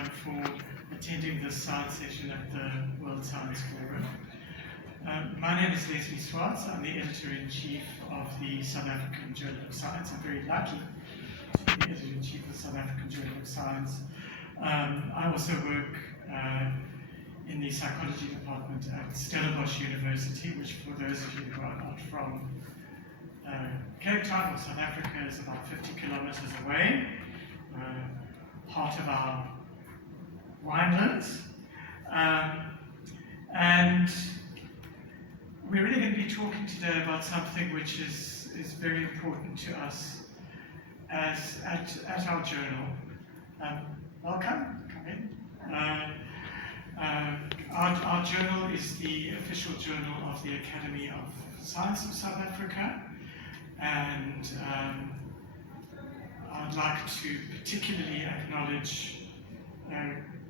everyone for attending this science session at the World Science Forum. My name is Swartz. I'm the Editor-in-Chief of the South African Journal of Science. I'm very lucky to be Editor-in-Chief of the South African Journal of Science. I also work in the psychology department at Stellenbosch University, which for those of you who are not from Cape Town or South Africa is about 50 kilometers away, part of our winelands. And we're really going to be talking today about something which is very important to us at our journal. Welcome, come in. Our journal is the official journal of the Academy of Science of South Africa, and I'd like to particularly acknowledge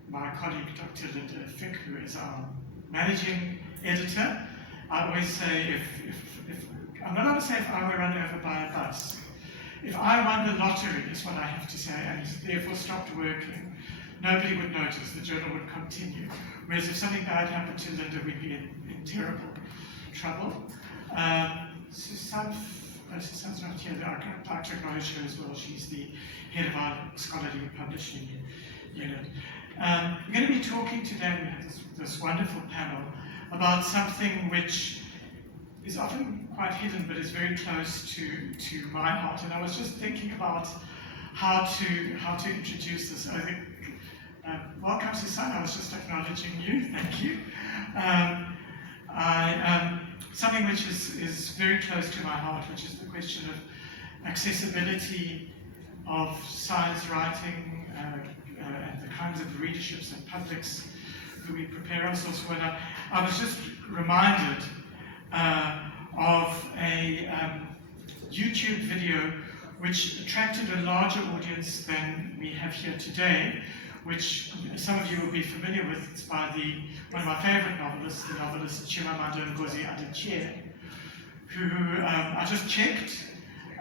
my colleague Dr. Linda Fick, who is our managing editor. I always say, if I'm not going to say if I were run over by a bus, if I won the lottery is what I have to say, and therefore stopped working, nobody would notice, the journal would continue. Whereas if something bad happened to Linda, we'd be in terrible trouble. Susan's not here, I'd like to acknowledge her as well. She's the head of our scholarly publishing unit. We're going to be talking today, we have this wonderful panel, about something which is often quite hidden but is very close to my heart. And I was just thinking about how to introduce this. I think, welcome Susan, I was just acknowledging you, thank you. Something which is very close to my heart, which is the question of accessibility of science writing and the kinds of readerships and publics who we prepare ourselves for. And I was just reminded of a YouTube video which attracted a larger audience than we have here today, which some of you will be familiar with. It's by one of my favorite novelists, the novelist Nkosinathi, who I just checked,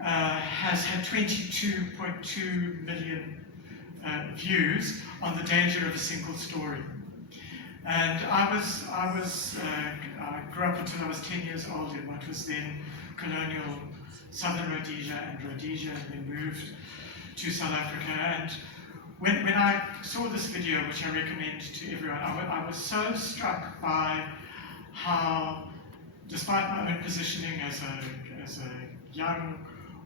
has had 22.2 million views on The Danger of a Single Story. And I grew up until I was 10 years old in what was then colonial Southern Rhodesia and Rhodesia, and then moved to South Africa. And when I saw this video, which I recommend to everyone, I was so struck by how, despite my own positioning as a young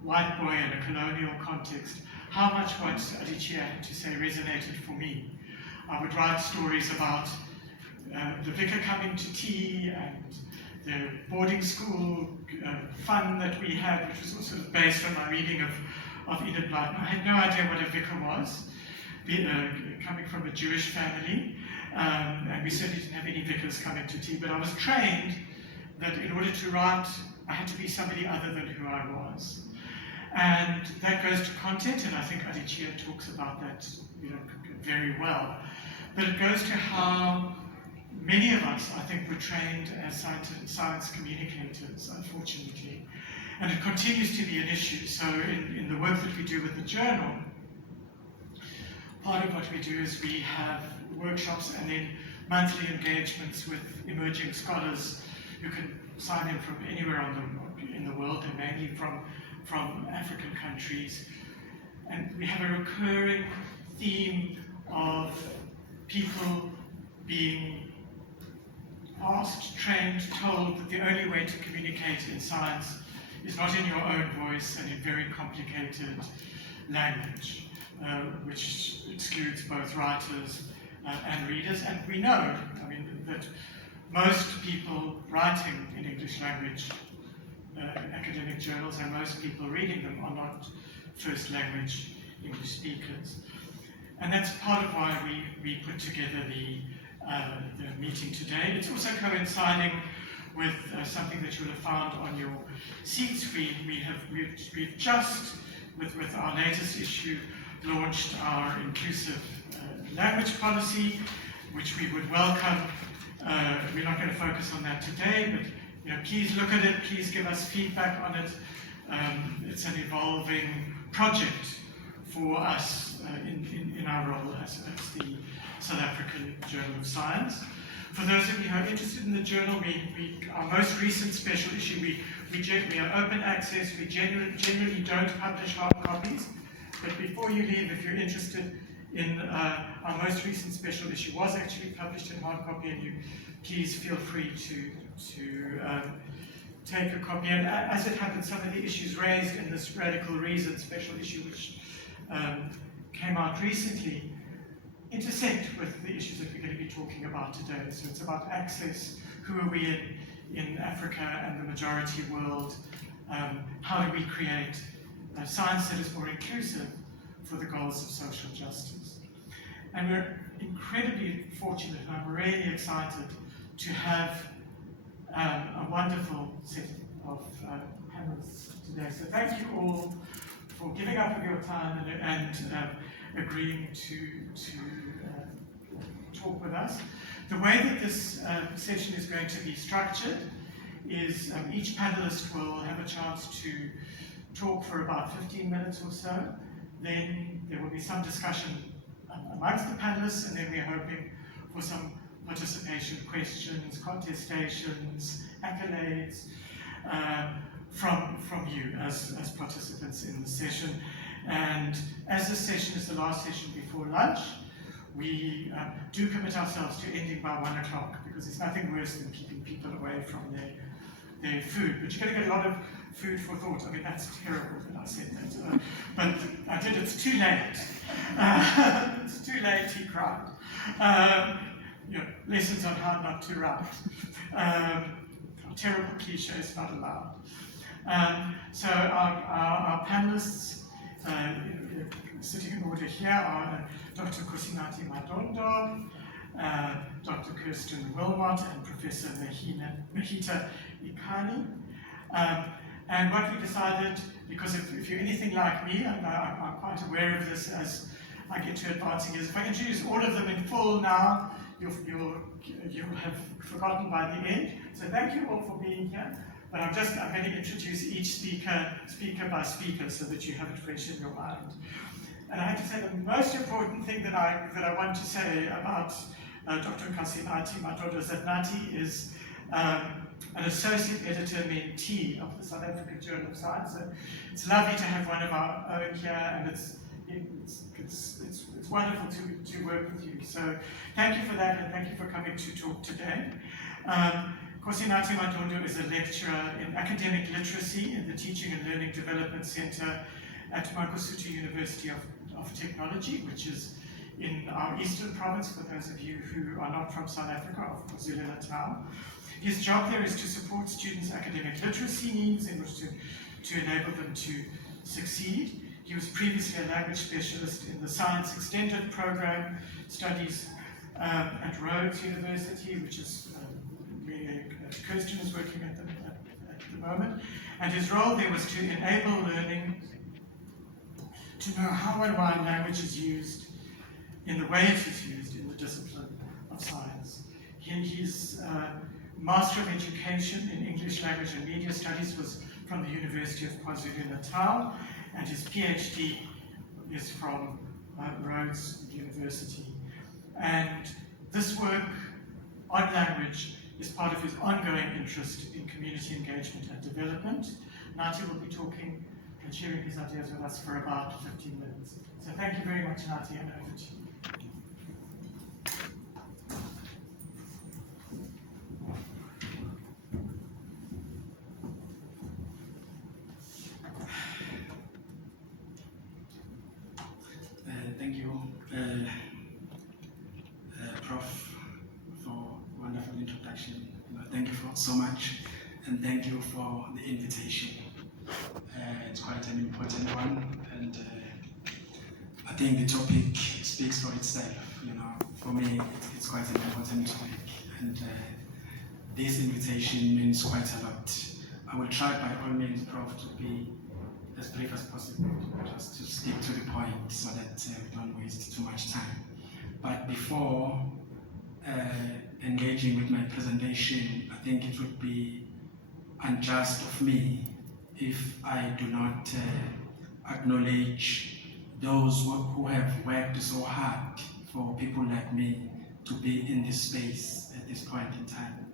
white boy in a colonial context, how much what Adichie had to say resonated for me. I would write stories about the vicar coming to tea and the boarding school fun that we had, which was also based on my reading of Enid Blyton. I had no idea what a vicar was, coming from a Jewish family, and we certainly didn't have any vicars coming to tea, but I was trained that in order to write, I had to be somebody other than who I was. And that goes to content, and I think Adichie talks about that very well. But it goes to how many of us, I think, were trained as science communicators, unfortunately. And it continues to be an issue. So in the work that we do with the journal, part of what we do is we have workshops and then monthly engagements with emerging scholars who can sign in from anywhere in the world, and mainly from African countries. And we have a recurring theme of people being asked, trained, told that the only way to communicate in science is not in your own voice and in very complicated language, which excludes both writers and readers. And we know, that most people writing in English language academic journals and most people reading them are not first language English speakers. And that's part of why we put together the meeting today. It's also coinciding with something that you would have found on your seats. We've just, with our latest issue, launched our inclusive language policy, which we would welcome. We're not going to focus on that today, but please look at it, please give us feedback on it. It's an evolving project for us in our role as the South African Journal of Science. For those of you who are interested in the journal, our most recent special issue, we are open access. We generally don't publish hard copies, but before you leave, if you're interested in our most recent special issue was actually published in hard copy, and you please feel free to take a copy. And as it happens, some of the issues raised in this Radical Reason special issue, which came out recently, intersect with the issues that we're going to be talking about today. So it's about access, who are we in Africa and the majority world, how do we create science that is more inclusive for the goals of social justice. And we're incredibly fortunate, and I'm really excited to have a wonderful set of panelists today. So thank you all for giving up of your time and agreeing to talk with us. The way that this session is going to be structured is each panelist will have a chance to talk for about 15 minutes or so. Then there will be some discussion amongst the panelists, and then we're hoping for some participation, questions, contestations, accolades from you as participants in the session. And as this session is the last session before lunch, we do commit ourselves to ending by 1 o'clock, because there's nothing worse than keeping people away from their food. But you're going to get a lot of food for thought. I mean, that's terrible that I said that. But I did, it's too late. It's too late, he cried. Lessons on how not to write. Terrible cliches not allowed. So our panelists sitting in order here are Dr. Nkosinathi Madondo, Dr. Kirstin Wilmot, and Professor Mehita Iqani. And what we decided, because if you're anything like me, and I'm quite aware of this as I get to advancing years, if I introduce all of them in full now, you'll have forgotten by the end. So thank you all for being here. But I'm going to introduce each speaker by speaker, so that you have it fresh in your mind. And I have to say the most important thing that I want to say about Dr. Nkosinathi Madondo is that Nati is an associate editor mentee of the South African Journal of Science. So it's lovely to have one of our own here, and it's wonderful to work with you. So thank you for that, and thank you for coming to talk today. Nkosinathi Madondo is a lecturer in academic literacy in the Teaching and Learning Development Center at Mangosuthu University of Technology, which is in our eastern province, for those of you who are not from South Africa, of KwaZulu-Natal. His job there is to support students' academic literacy needs in order to enable them to succeed. He was previously a language specialist in the Science Extended Program Studies at Rhodes University, which is where Kirstin is working at the moment. And his role there was to enable learning to know how and why language is used in the way it is used in the discipline of science. His Master of Education in English Language and Media Studies was from the University of KwaZulu-Natal, and his PhD is from Rhodes University. And this work on language is part of his ongoing interest in community engagement and development. Nati will be talking and sharing his ideas with us for about 15 minutes. So thank you very much, Nati, and over to you. Thank you, Prof, for wonderful introduction. Thank you so much, and thank you for the invitation. It's quite an important one, and I think the topic speaks for itself. For me, it's quite an important topic, and this invitation means quite a lot. I will try by all means, Prof, to be as brief as possible, just to stick to the point so that we don't waste too much time. But before engaging with my presentation, I think it would be unjust of me if I do not acknowledge those who have worked so hard for people like me to be in this space at this point in time.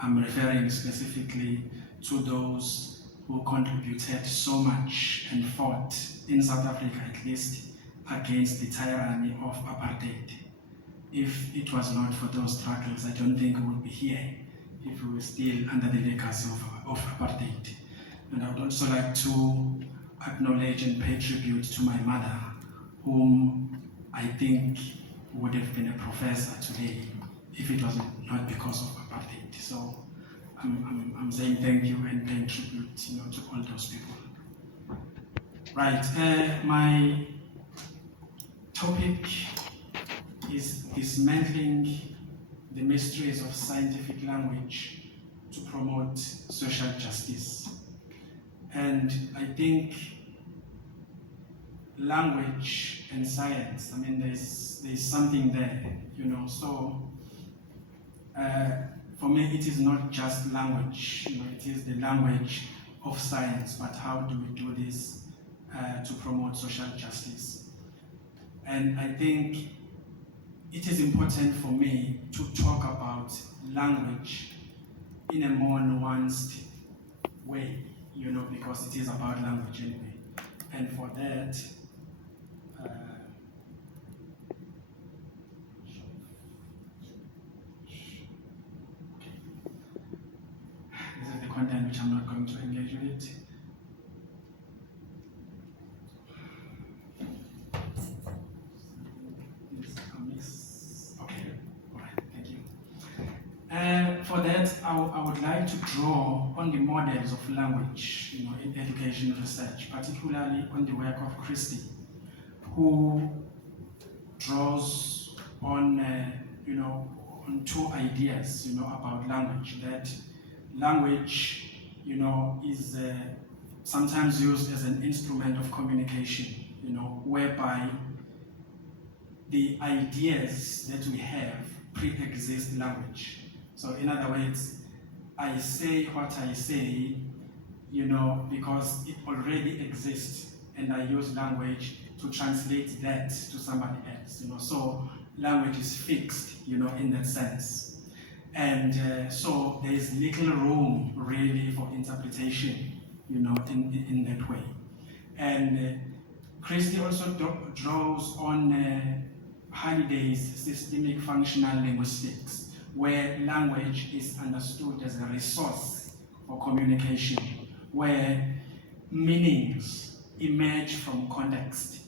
I'm referring specifically to those who contributed so much and fought, in South Africa at least, against the tyranny of apartheid. If it was not for those struggles, I don't think we would be here if we were still under the legacy of apartheid. And I would also like to acknowledge and pay tribute to my mother, whom I think would have been a professor today if it was not because of apartheid. So I'm saying thank you and paying tribute, to all those people. Right, my topic is dismantling the mysteries of scientific language to promote social justice. And I think language and science, there's something there, so for me it is not just language, it is the language of science, but how do we do this to promote social justice? And I think it is important for me to talk about language in a more nuanced way, because it is about language anyway. And for that, this is the content which I'm not going to engage with it. For that, I would like to draw on the models of language, in education research, particularly on the work of Kirstin, who draws on, on two ideas, about language. That language, is sometimes used as an instrument of communication, whereby the ideas that we have pre-exist language. So in other words, I say what I say, because it already exists, and I use language to translate that to somebody else, so language is fixed, in that sense. And so there is little room really for interpretation, in that way. And Kirstin also draws on Halliday's systemic functional linguistics, where language is understood as a resource for communication, where meanings emerge from context,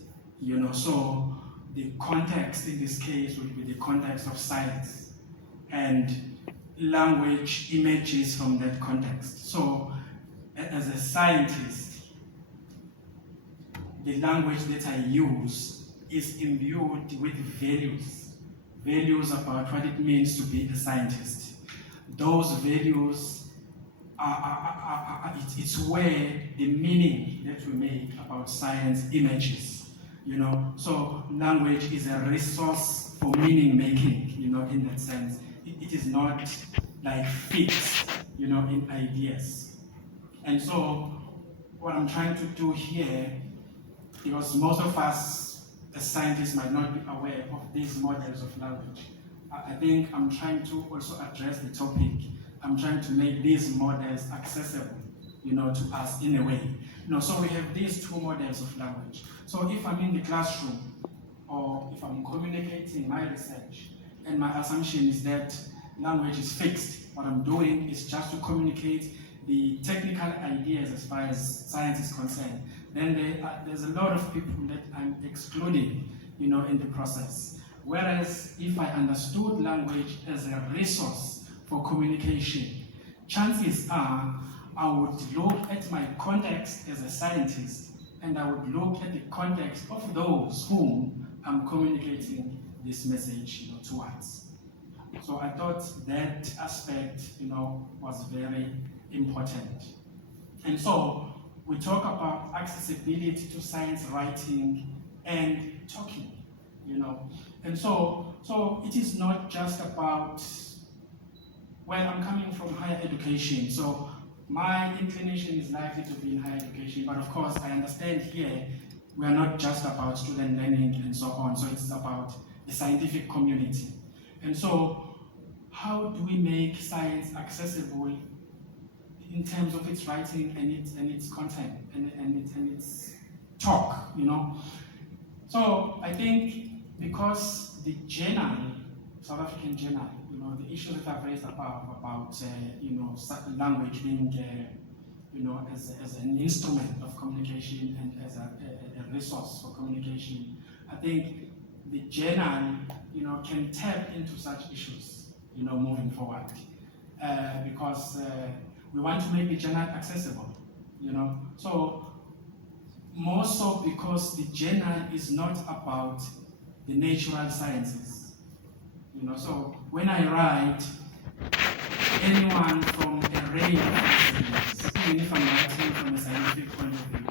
so the context in this case would be the context of science, and language emerges from that context. So as a scientist, the language that I use is imbued with values about what it means to be a scientist. Those values it's where the meaning that we make about science emerges, So language is a resource for meaning making, in that sense. It is not like fixed, in ideas. And so what I'm trying to do here, because most of us as scientists might not be aware of these models of language, I think I'm trying to also address the topic. I'm trying to make these models accessible, to us in a way. So we have these two models of language. So if I'm in the classroom, or if I'm communicating my research, and my assumption is that language is fixed, what I'm doing is just to communicate the technical ideas as far as science is concerned, then there's a lot of people that I'm excluding, in the process. Whereas if I understood language as a resource for communication, chances are I would look at my context as a scientist, and I would look at the context of those whom I'm communicating this message, towards. So I thought that aspect, was very important. And so we talk about accessibility to science writing and talking, And so it is not just about, well, I'm coming from higher education, so my inclination is likely to be in higher education, but of course I understand here we are not just about student learning and so on, so it's about the scientific community. And so, how do we make science accessible in terms of its writing and its content and its talk, you know? So I think because the journal, South African journal, you know, the issues that I've raised above about you know, language being you know, as an instrument of communication and as a resource for communication, I think the journal, you know, can tap into such issues, you know, moving forward, because we want to make the journal accessible, you know. So more so because the journal is not about the natural sciences, you know. So when I write, anyone from a range of disciplines, even if I'm writing from a scientific point of view,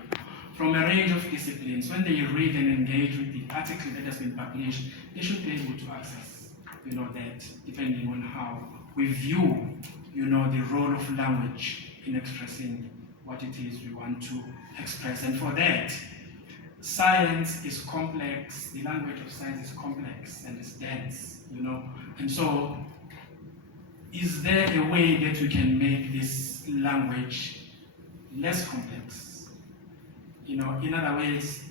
from a range of disciplines, when they read and engage with the article that has been published, they should be able to access, you know, that, depending on how we view, you know, the role of language in expressing what it is we want to express. And for that, science is complex, the language of science is complex and it's dense, you know. And so, is there a way that we can make this language less complex? You know, in other words,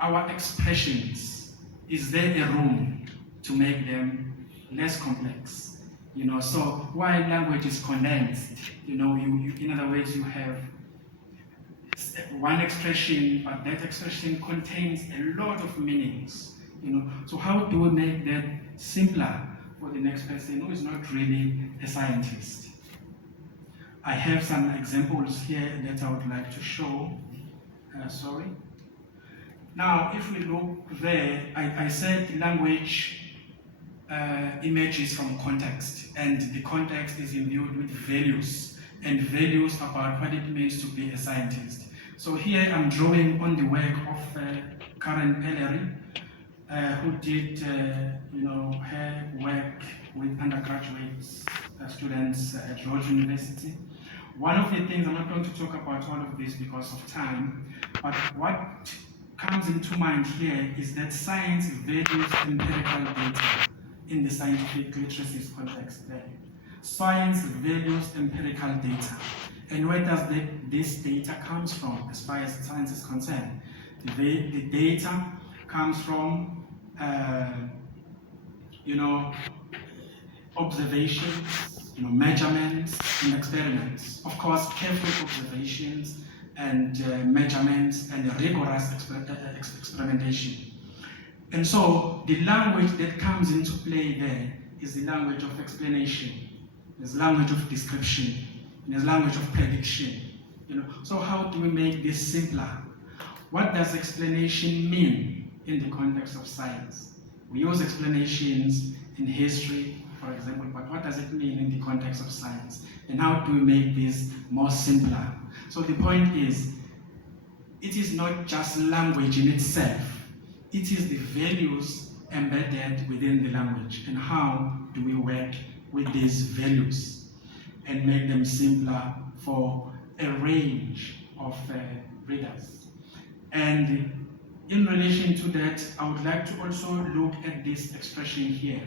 our expressions, is there a room to make them less complex? You know, so while language is condensed, you know, in other words, you have one expression, but that expression contains a lot of meanings, you know. So how do we make that simpler for the next person who is not really a scientist? I have some examples here that I would like to show. Now, if we look there, I said language emerges from context, and the context is imbued with values, and values about what it means to be a scientist. So here I'm drawing on the work of Karen Pellery, who did you know, her work with undergraduate students at Rhodes University. One of the things, I'm not going to talk about all of this because of time, but what comes into mind here is that science values empirical data in the scientific literacy context there. Science values empirical data. And where does this data comes from as far as science is concerned? The data comes from, you know, observations, you know, measurements and experiments. Of course, careful observations and measurements and rigorous experimentation. And so the language that comes into play there is the language of explanation, there's language of description, and there's language of prediction. You know, so how do we make this simpler? What does explanation mean in the context of science? We use explanations in history, for example, but what does it mean in the context of science? And how do we make this more simpler? So the point is, it is not just language in itself, it is the values embedded within the language, and how do we work with these values and make them simpler for a range of readers. And in relation to that, I would like to also look at this expression here.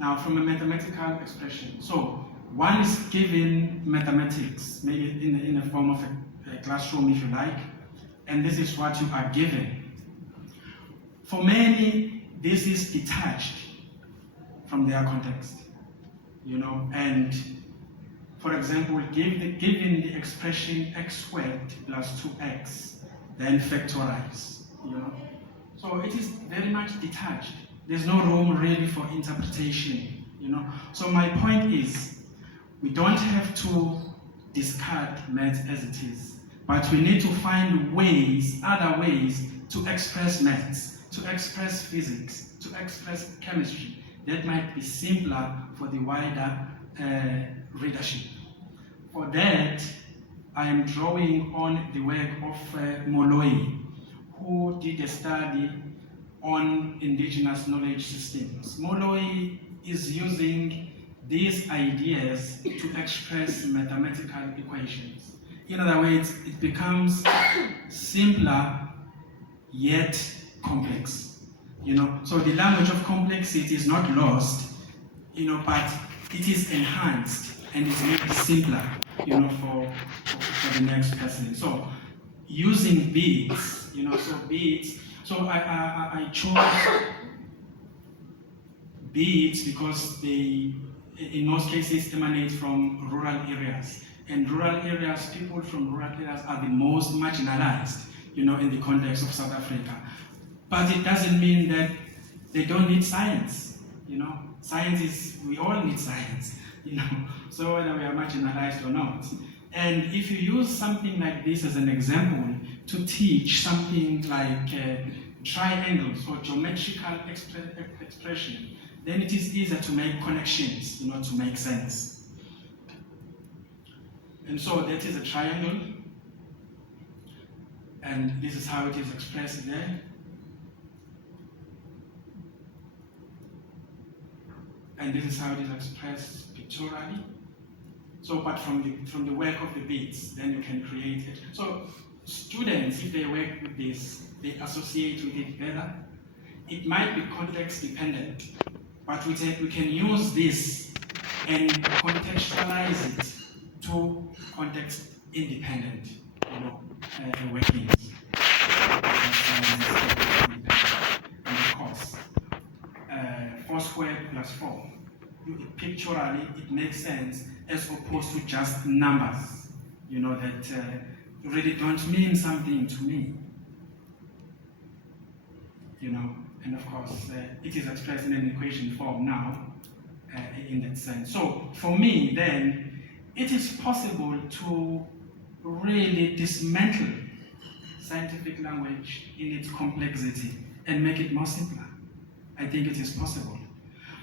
Now, from a mathematical expression. So, one is given mathematics, maybe in the form of a classroom, if you like, and this is what you are given. For many, this is detached from their context, you know, and for example, given the expression x squared plus 2x, then factorize, you know. So it is very much detached. There's no room really for interpretation, you know. So my point is, we don't have to discard maths as it is, but we need to find ways, other ways, to express maths, to express physics, to express chemistry that might be simpler for the wider readership. For that, I am drawing on the work of Molloy, who did a study on indigenous knowledge systems. Molloy is using these ideas to express mathematical equations. In other words, it becomes simpler yet complex. You know, so the language of complexity is not lost, but it is enhanced and it's made simpler, for the next person. So using beads, so beads. So I chose beads because they, in most cases, emanate from rural areas. And rural areas, people from rural areas are the most marginalized, in the context of South Africa. But it doesn't mean that they don't need science, Science is, we all need science, so whether we are marginalized or not. And if you use something like this as an example to teach something like triangles or geometrical expression, then it is easier to make connections, to make sense. And so that is a triangle, and this is how it is expressed there. And this is how it is expressed pictorially. So, but from the work of the beads, then you can create it. So, students, if they work with this, they associate with it better. It might be context dependent, but we can use this and contextualize it to context independent, workings. And of course, 4 squared plus 4. Pictorially, it makes sense as opposed to just numbers, that really don't mean something to me. And of course, it is expressed in an equation form now, in that sense. So, for me, then, it is possible to really dismantle scientific language in its complexity and make it more simpler. I think it is possible.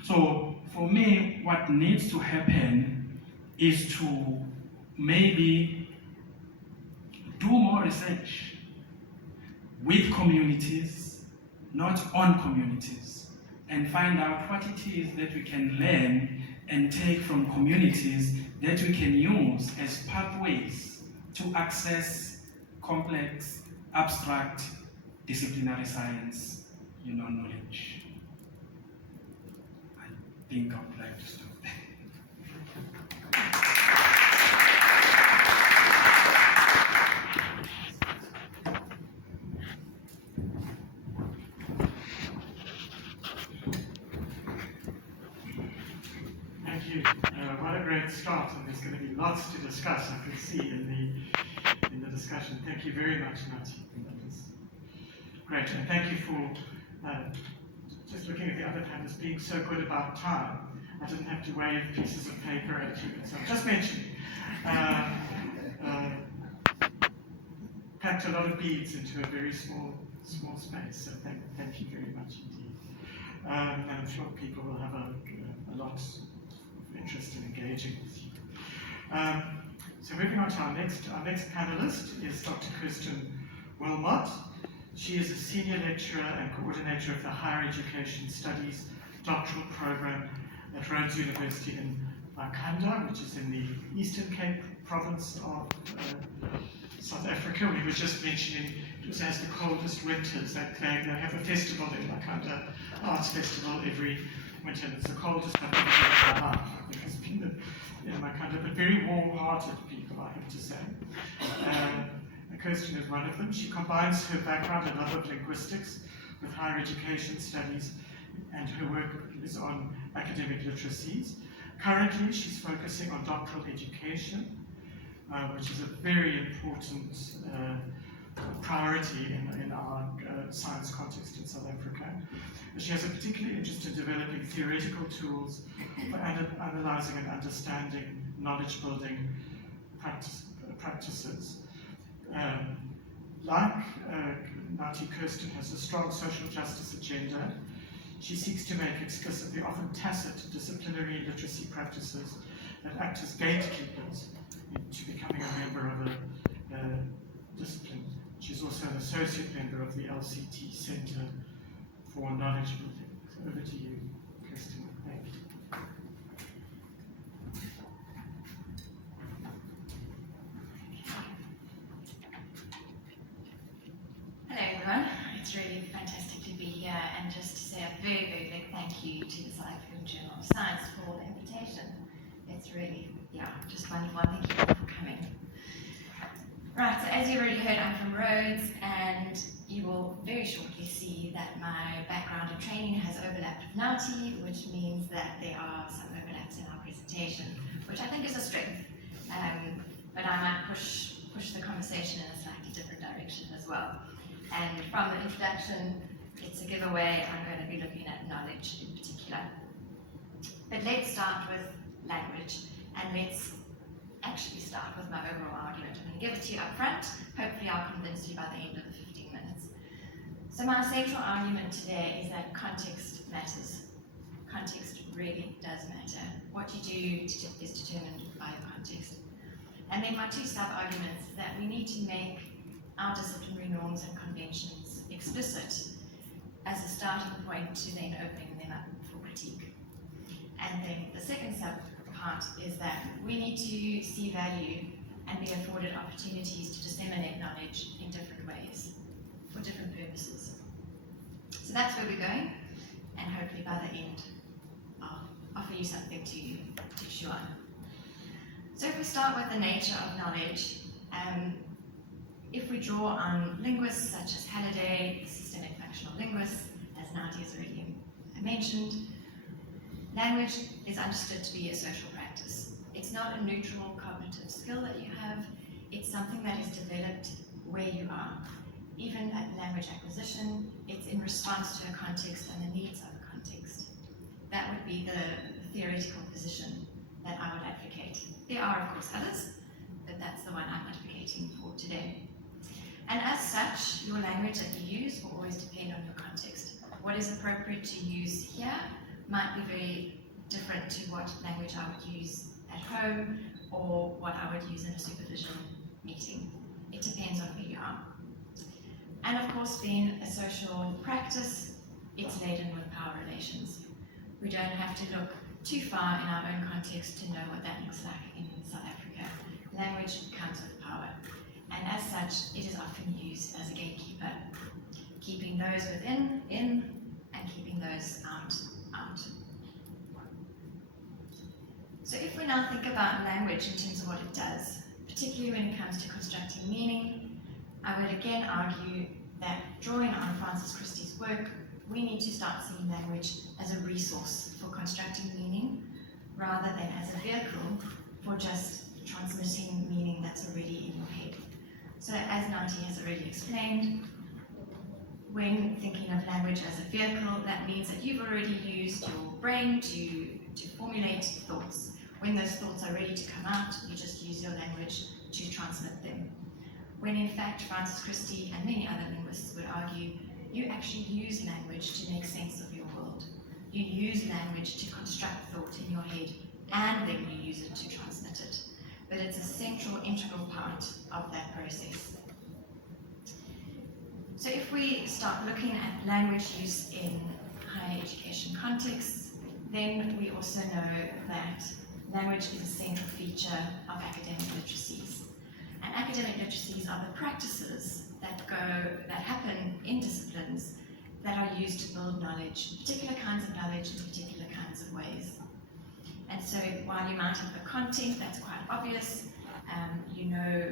So, for me, what needs to happen is to maybe do more research with communities, not on communities, and find out what it is that we can learn and take from communities that we can use as pathways to access complex, abstract, disciplinary science, knowledge. I think I would like to stop there. Thank you. What a great start, and there's going to be lots to discuss, I can see in the discussion. Thank you very much, Nati. That was great, and thank you for just looking at the other hand as being so good about time. I didn't have to wave pieces of paper at you, so I'm just mentioning. Packed a lot of beads into a very small space, so thank you very much indeed. And I'm sure people will have a lot of interest in engaging with you. So moving on to our next panelist is Dr. Kirstin Wilmot. She is a senior lecturer and coordinator of the Higher Education Studies doctoral program at Rhodes University in Madondo, which is in the Eastern Cape province of South Africa. We were just mentioning it was has the coldest winters. They have a festival in Madondo, arts festival every winter. It's the coldest I've ever been in my life. I think it's been in Madondo, but very warm-hearted people, I have to say. Kirstin is one of them. She combines her background and love of linguistics with higher education studies, and her work is on academic literacies. Currently, she's focusing on doctoral education, which is a very important priority in our science context in South Africa. She has a particular interest in developing theoretical tools for analyzing and understanding knowledge-building practices. Like Nati, Kirstin has a strong social justice agenda. She seeks to make explicit the often tacit disciplinary literacy practices that act as gatekeepers to becoming a member of a discipline. She's also an associate member of the LCT Center for Knowledge Building. So over to you, Kirstin. Thank you. Hello everyone, it's really fantastic to be here and just to say a very, very big thank you to the South African Journal of Science, for the invitation. It's really, just wonderful. Thank you all for coming. Right, so as you already heard, I'm from Rhodes, and you will very shortly see that my background and training has overlapped with NATI, which means that there are some overlaps in our presentation, which I think is a strength. But I might push the conversation in a slightly different direction as well. And from the introduction, it's a giveaway. I'm going to be looking at knowledge in particular. But let's start with language, and let's actually start with my overall argument. I'm going to give it to you up front. Hopefully I'll convince you by the end of the 15 minutes. So my central argument today is that context matters. Context really does matter. What you do is determined by the context. And then my two sub-arguments is that we need to make our disciplinary norms and conventions explicit as a starting point to then opening them up for critique. And then the second sub-part is that we need to see value and be afforded opportunities to disseminate knowledge in different ways, for different purposes. So that's where we're going, and hopefully by the end, I'll offer you something to chew on. So if we start with the nature of knowledge, if we draw on linguists such as Halliday, systemic functional linguists, as Nati has already mentioned, language is understood to be a social practice. It's not a neutral cognitive skill that you have, it's something that is developed where you are. Even at language acquisition, it's in response to a context and the needs of a context. That would be the theoretical position that I would advocate. There are, of course, others, but that's the one I'm advocating for today. And as such, your language that you use will always depend on your context. What is appropriate to use here might be very different to what language I would use at home or what I would use in a supervision meeting. It depends on who you are. And of course, being a social practice, it's laden with power relations. We don't have to look too far in our own context to know what that looks like in South Africa. Language comes with power, and as such, it is often used as a gatekeeper, keeping those within in and keeping those out. So if we now think about language in terms of what it does, particularly when it comes to constructing meaning, I would again argue that drawing on Francis Christie's work, we need to start seeing language as a resource for constructing meaning rather than as a vehicle for just transmitting meaning that's already in your head. So as Nati has already explained, when thinking of language as a vehicle, that means that you've already used your brain to formulate thoughts. When those thoughts are ready to come out, you just use your language to transmit them. When in fact, Francis Christie and many other linguists would argue, you actually use language to make sense of your world. You use language to construct thought in your head, and then you use it to transmit it. But it's a central, integral part of that process. So if we start looking at language use in higher education contexts, then we also know that language is a central feature of academic literacies. And academic literacies are the practices that happen in disciplines that are used to build knowledge, particular kinds of knowledge in particular kinds of ways. And so while you might have the content, that's quite obvious, you know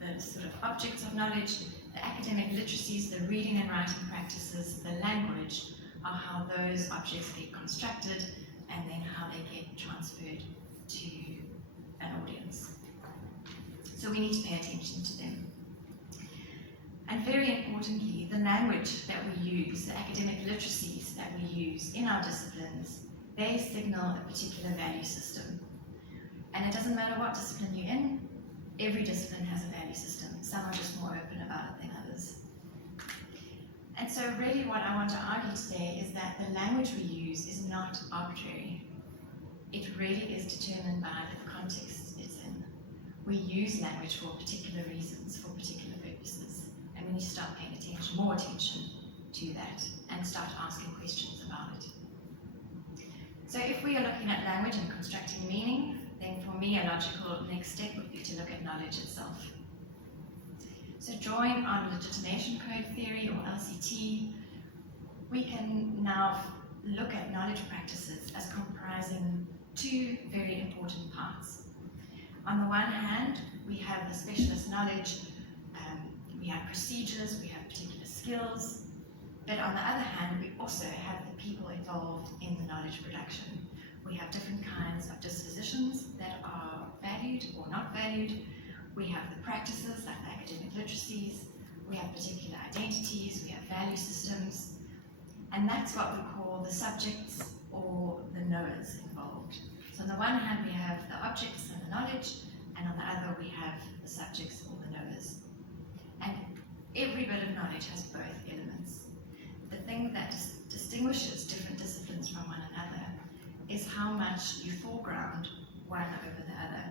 the sort of objects of knowledge, the academic literacies, the reading and writing practices, the language are how those objects get constructed and then how they get transferred to an audience. So we need to pay attention to them. And very importantly, the language that we use, the academic literacies that we use in our disciplines, they signal a particular value system. And it doesn't matter what discipline you're in, every discipline has a value system. Some are just more open about it than others. And so really what I want to argue today is that the language we use is not arbitrary. It really is determined by the context it's in. We use language for particular reasons, for particular purposes, and we need to start paying attention, more attention to that, and start asking questions about it. So if we are looking at language and constructing meaning, then for me a logical next step would be to look at knowledge itself. So drawing on legitimation code theory, or LCT, we can now look at knowledge practices as comprising two very important parts. On the one hand, we have the specialist knowledge, we have procedures, we have particular skills, but on the other hand, we also have the people involved in the knowledge production. We have different kinds of dispositions that are valued or not valued. We have the practices like the academic literacies, we have particular identities, we have value systems, and that's what we call the subjects or the knowers involved. So on the one hand, we have the objects and the knowledge, and on the other, we have the subjects or the knowers. And every bit of knowledge has both elements. The thing that distinguishes different disciplines from one another is how much you foreground one over the other.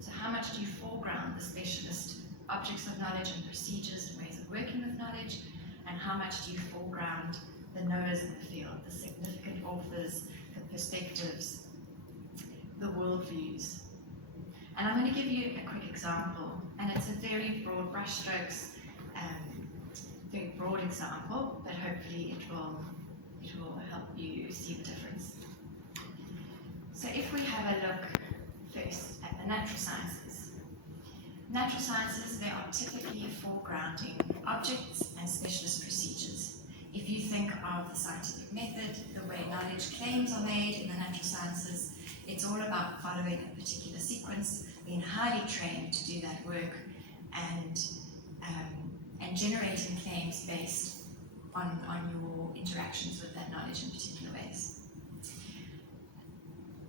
So how much do you foreground the specialist objects of knowledge and procedures and ways of working with knowledge, and how much do you foreground the knowers in the field, the significant authors, the perspectives, the worldviews. And I'm going to give you a quick example, and it's a very broad brushstrokes, very broad example, but hopefully it will help you see the difference. So if we have a look first at the natural sciences. Natural sciences, they are typically foregrounding objects and specialist procedures. If you think of the scientific method, the way knowledge claims are made in the natural sciences, it's all about following a particular sequence, being highly trained to do that work, and generating claims based on your interactions with that knowledge in particular ways.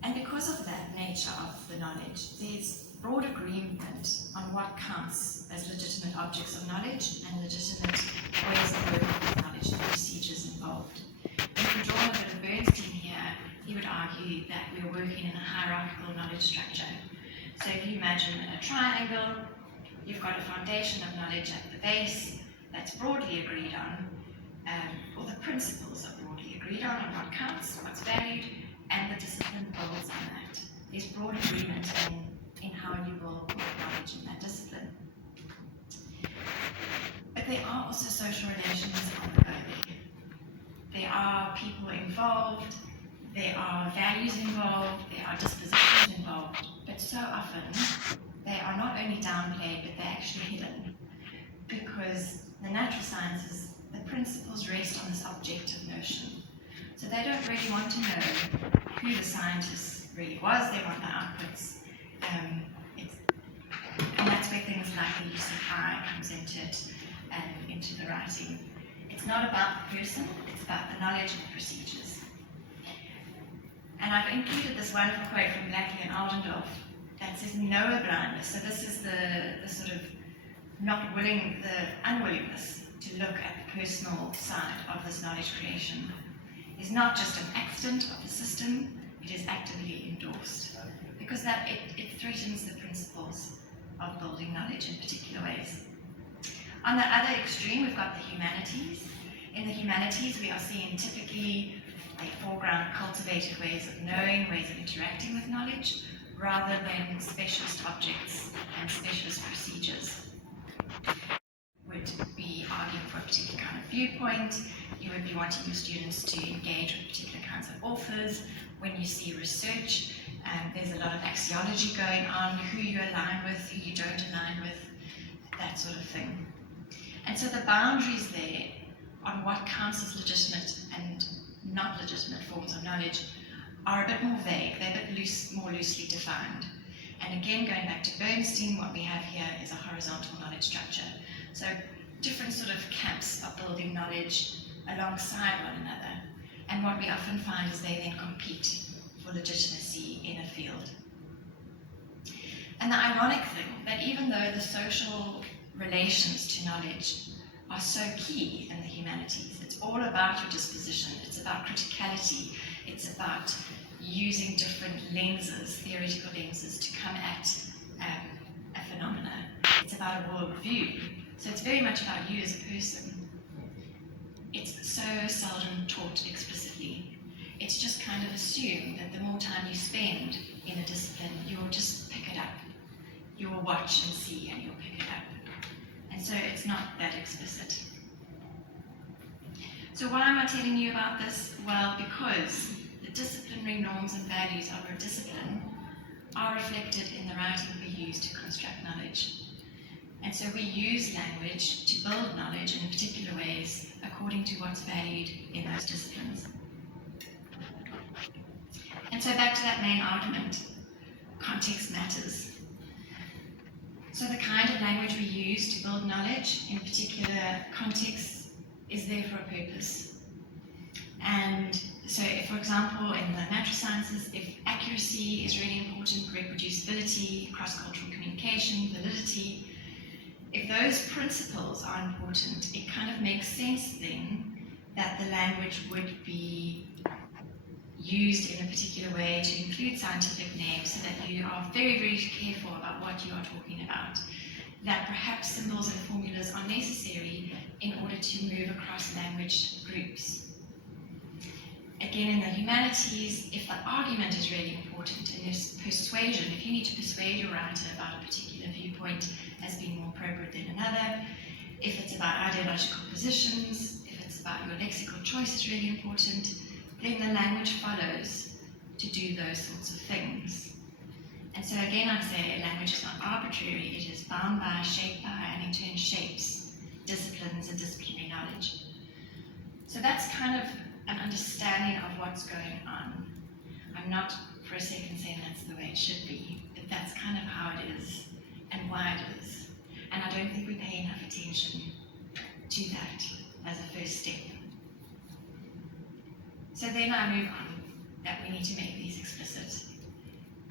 And because of that nature of the knowledge, there's broad agreement on what counts as legitimate objects of knowledge and legitimate ways of working with knowledge and procedures involved. If we draw a bit of Bernstein here, he would argue that we're working in a hierarchical knowledge structure. So if you imagine a triangle, you've got a foundation of knowledge at the base that's broadly agreed on, or the principles are broadly agreed on what counts, what's valued, and the discipline builds on that. There's broad agreement in how you will put knowledge in that discipline. But there are also social relations ongoing. There are people involved, there are values involved, there are dispositions involved, but so often they are not only downplayed, but they're actually hidden. Because the natural sciences, the principles rest on this objective notion. So they don't really want to know who the scientist really was, they want the outputs. And that's where things like the use of I comes into it and into the writing. It's not about the person, it's about the knowledge and the procedures. And I've included this wonderful quote from Blackley and Aldendorf that says, knower blindness. So this is the sort of the unwillingness to look at the personal side of this knowledge creation is not just an accident of the system, it is actively endorsed. Because that it threatens the principles of building knowledge in particular ways. On the other extreme, we've got the humanities. In the humanities, we are seeing typically foreground cultivated ways of knowing, ways of interacting with knowledge, rather than specialist objects and specialist procedures. Would be arguing for a particular kind of viewpoint. You would be wanting your students to engage with particular kinds of authors. When you see research, there's a lot of axiology going on, who you align with, who you don't align with, that sort of thing. And so the boundaries there on what counts as legitimate and not legitimate forms of knowledge are a bit more vague, they're a bit more loosely defined. And again, going back to Bernstein, what we have here is a horizontal knowledge structure. So different sort of camps of building knowledge alongside one another. And what we often find is they then compete for legitimacy in a field. And the ironic thing, that even though the social relations to knowledge are so key in the humanities, it's all about your disposition, it's about criticality, it's about using different lenses, theoretical lenses, to come at a phenomena. It's about a worldview. So it's very much about you as a person. It's so seldom taught explicitly. It's just kind of assumed that the more time you spend in a discipline, you'll just pick it up. You'll watch and see and you'll pick it up. And so it's not that explicit. So why am I telling you about this? Well, because the disciplinary norms and values of a discipline are reflected in the writing we use to construct knowledge. And so we use language to build knowledge in particular ways according to what's valued in those disciplines. And so back to that main argument, context matters. So the kind of language we use to build knowledge in particular contexts is there for a purpose. And so if, for example, in the natural sciences, if accuracy is really important, reproducibility, cross-cultural communication, validity, if those principles are important, it kind of makes sense then that the language would be used in a particular way to include scientific names so that you are very, very careful about what you are talking about. That perhaps symbols and formulas are necessary in order to move across language groups. Again, in the humanities, if the argument is really important and there's persuasion, if you need to persuade your writer about a particular viewpoint as being more appropriate than another, if it's about ideological positions, if it's about your lexical choice is really important, then the language follows to do those sorts of things. And so again, I say language is not arbitrary, it is bound by, shaped by, and in turn shapes disciplines and disciplinary knowledge. So that's kind of an understanding of what's going on. I'm not for a second saying that's the way it should be, but that's kind of how it is and why it is. And I don't think we pay enough attention to that as a first step. So then I move on, that we need to make these explicit.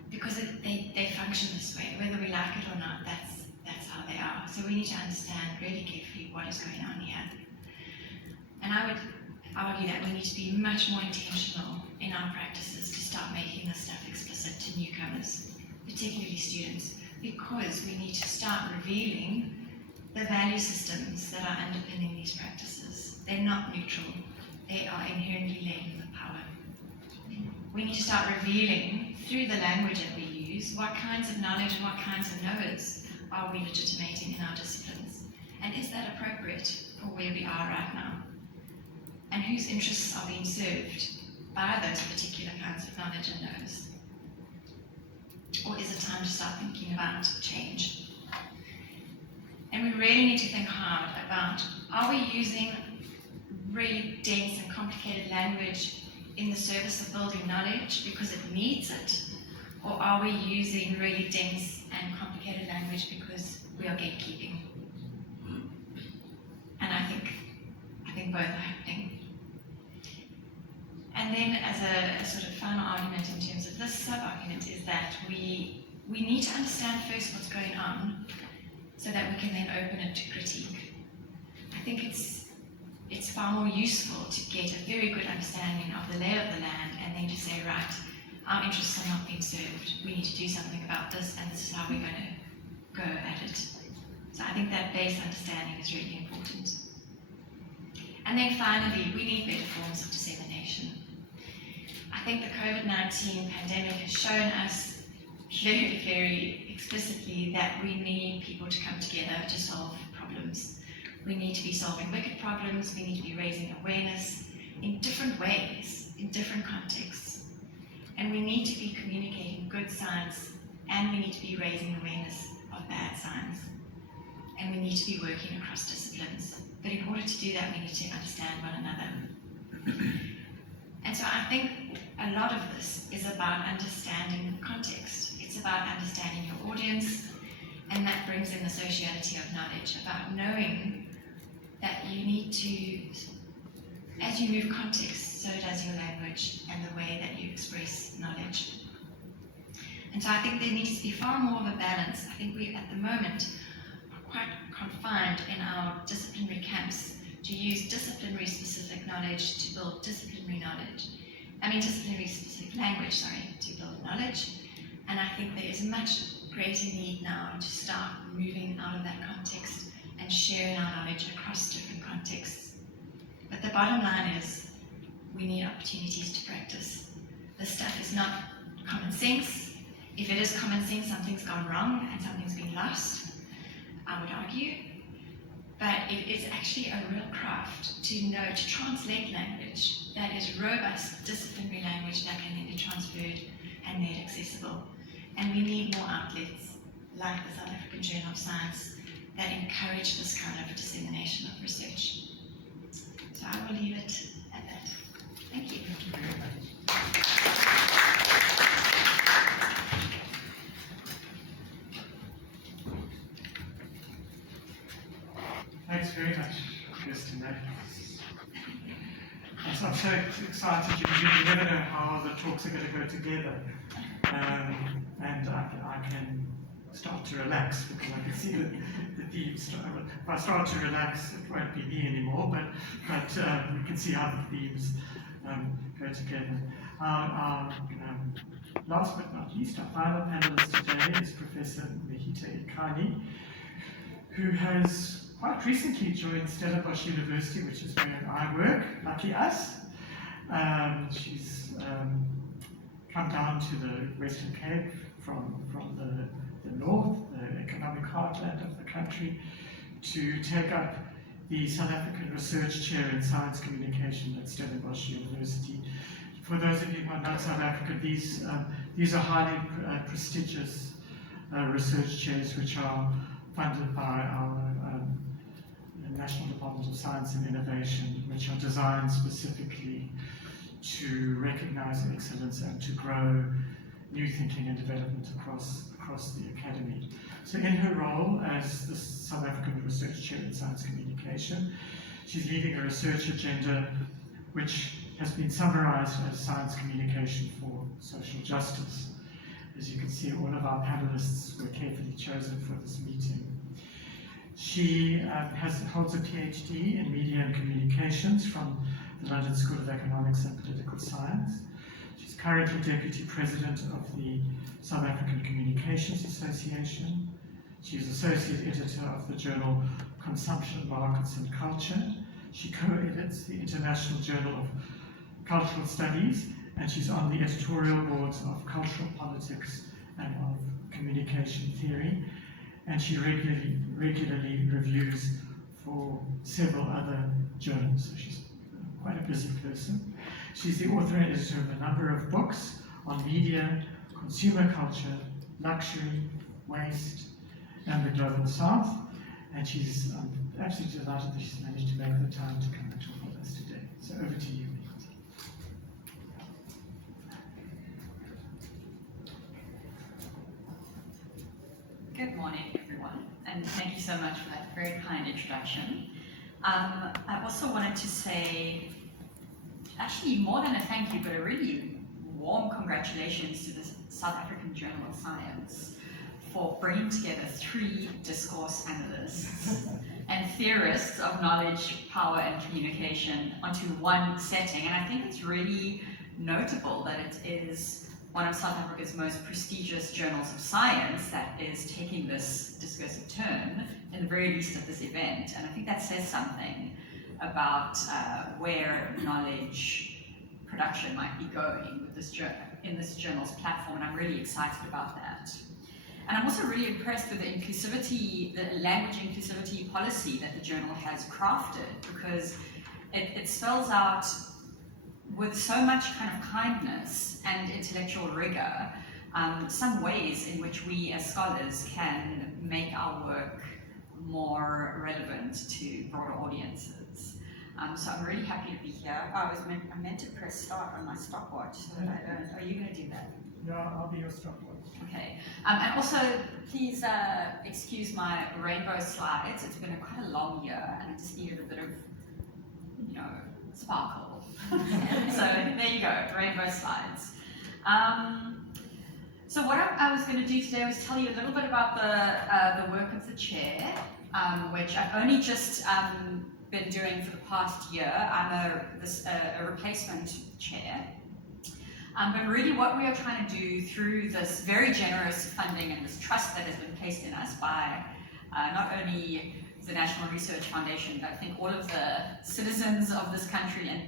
Because they function this way, whether we like it or not, that's how they are. So we need to understand really carefully what is going on here. And I would argue that we need to be much more intentional in our practices to start making this stuff explicit to newcomers, particularly students, because we need to start revealing the value systems that are underpinning these practices. They're not neutral, they are inherently laden with power. We need to start revealing through the language that we use what kinds of knowledge and what kinds of knowers are we legitimating in our disciplines, and is that appropriate for where we are right now? And whose interests are being served by those particular kinds of knowledge and knowers? Or is it time to start thinking about change? And we really need to think hard about, are we using really dense and complicated language in the service of building knowledge because it needs it? Or are we using really dense and complicated language because we are gatekeeping? And I think both are happening. And then as a sort of final argument in terms of this sub-argument is that we need to understand first what's going on so that we can then open it to critique. I think it's far more useful to get a very good understanding of the lay of the land and then to say, right, our interests are not being served. We need to do something about this, and this is how we're going to go at it. So I think that base understanding is really important. And then finally, we need better forms of dissemination. I think the COVID-19 pandemic has shown us very, very explicitly that we need people to come together to solve problems. We need to be solving wicked problems, we need to be raising awareness in different ways, in different contexts. And we need to be communicating good science, and we need to be raising awareness of bad science. And we need to be working across disciplines. But in order to do that, we need to understand one another. And so I think a lot of this is about understanding context. It's about understanding your audience, and that brings in the sociality of knowledge, about knowing that you need to, as you move context, so does your language and the way that you express knowledge. And so I think there needs to be far more of a balance. I think we, at the moment, are quite confined in our disciplinary camps to use disciplinary specific knowledge to build disciplinary specific language, to build knowledge. And I think there is much greater need now to start moving out of that context and sharing our knowledge across different contexts. But the bottom line is, we need opportunities to practice. This stuff is not common sense. If it is common sense, something's gone wrong and something's been lost, I would argue. but it is actually a real craft to translate language that is robust, disciplinary language that can then be transferred and made accessible. And we need more outlets like the South African Journal of Science that encourage this kind of dissemination of research. So I will leave it at that. Thank you. Thank you very much. Thanks very much, Kirstin. I'm so excited. You never know how the talks are going to go together. And I can start to relax because I can see the themes. If I start to relax, it won't be me anymore, but we can see how the themes go together. Last but not least, our final panelist today is Professor Mehita Iqani, who has quite recently joined Stellenbosch University, which is where I work, lucky us. She's come down to the Western Cape from the north, the economic heartland of the country, to take up the South African Research Chair in Science Communication at Stellenbosch University. For those of you who are not South African, these are highly prestigious research chairs which are funded by our National Department of Science and Innovation, which are designed specifically to recognize excellence and to grow new thinking and development across the academy. So in her role as the South African Research Chair in Science Communication, she's leading a research agenda which has been summarized as science communication for social justice. As you can see, all of our panelists were carefully chosen for this meeting. She holds a PhD in Media and Communications from the London School of Economics and Political Science. She's currently Deputy President of the South African Communications Association. She's Associate Editor of the journal Consumption, Markets and Culture. She co-edits the International Journal of Cultural Studies, and she's on the editorial boards of Cultural Politics and of Communication Theory. And she regularly reviews for several other journals. So she's quite a busy person. She's the author and editor of a number of books on media, consumer culture, luxury, waste, and the global south. And she's absolutely delighted that she's managed to make the time to come and talk with us today. So over to you, Mehita. Good morning, everyone, and thank you so much for that very kind introduction. I also wanted to say, actually more than a thank you, but a really warm congratulations to the South African Journal of Science for bringing together 3 discourse analysts and theorists of knowledge, power, and communication onto one setting. And I think it's really notable that it is one of South Africa's most prestigious journals of science that is taking this discursive turn, in the very least at this event. And I think that says something about where knowledge production might be going with this in this journal's platform, and I'm really excited about that. And I'm also really impressed with the inclusivity, the language inclusivity policy that the journal has crafted, because it spells out with so much kind of kindness and intellectual rigor some ways in which we as scholars can make our work more relevant to broader audiences. So I'm really happy to be here. I meant to press start on my stopwatch, so that I don't. Are you going to do that? Yeah, I'll be your stopwatch. Okay. And also, please excuse my rainbow slides. It's been quite a long year, and I just needed a bit of, sparkle. So there you go, rainbow slides. So what I was going to do today was tell you a little bit about the work of the chair, which I've only just been doing for the past year. I'm a replacement chair. But really what we are trying to do through this very generous funding and this trust that has been placed in us by not only the National Research Foundation, but I think all of the citizens of this country and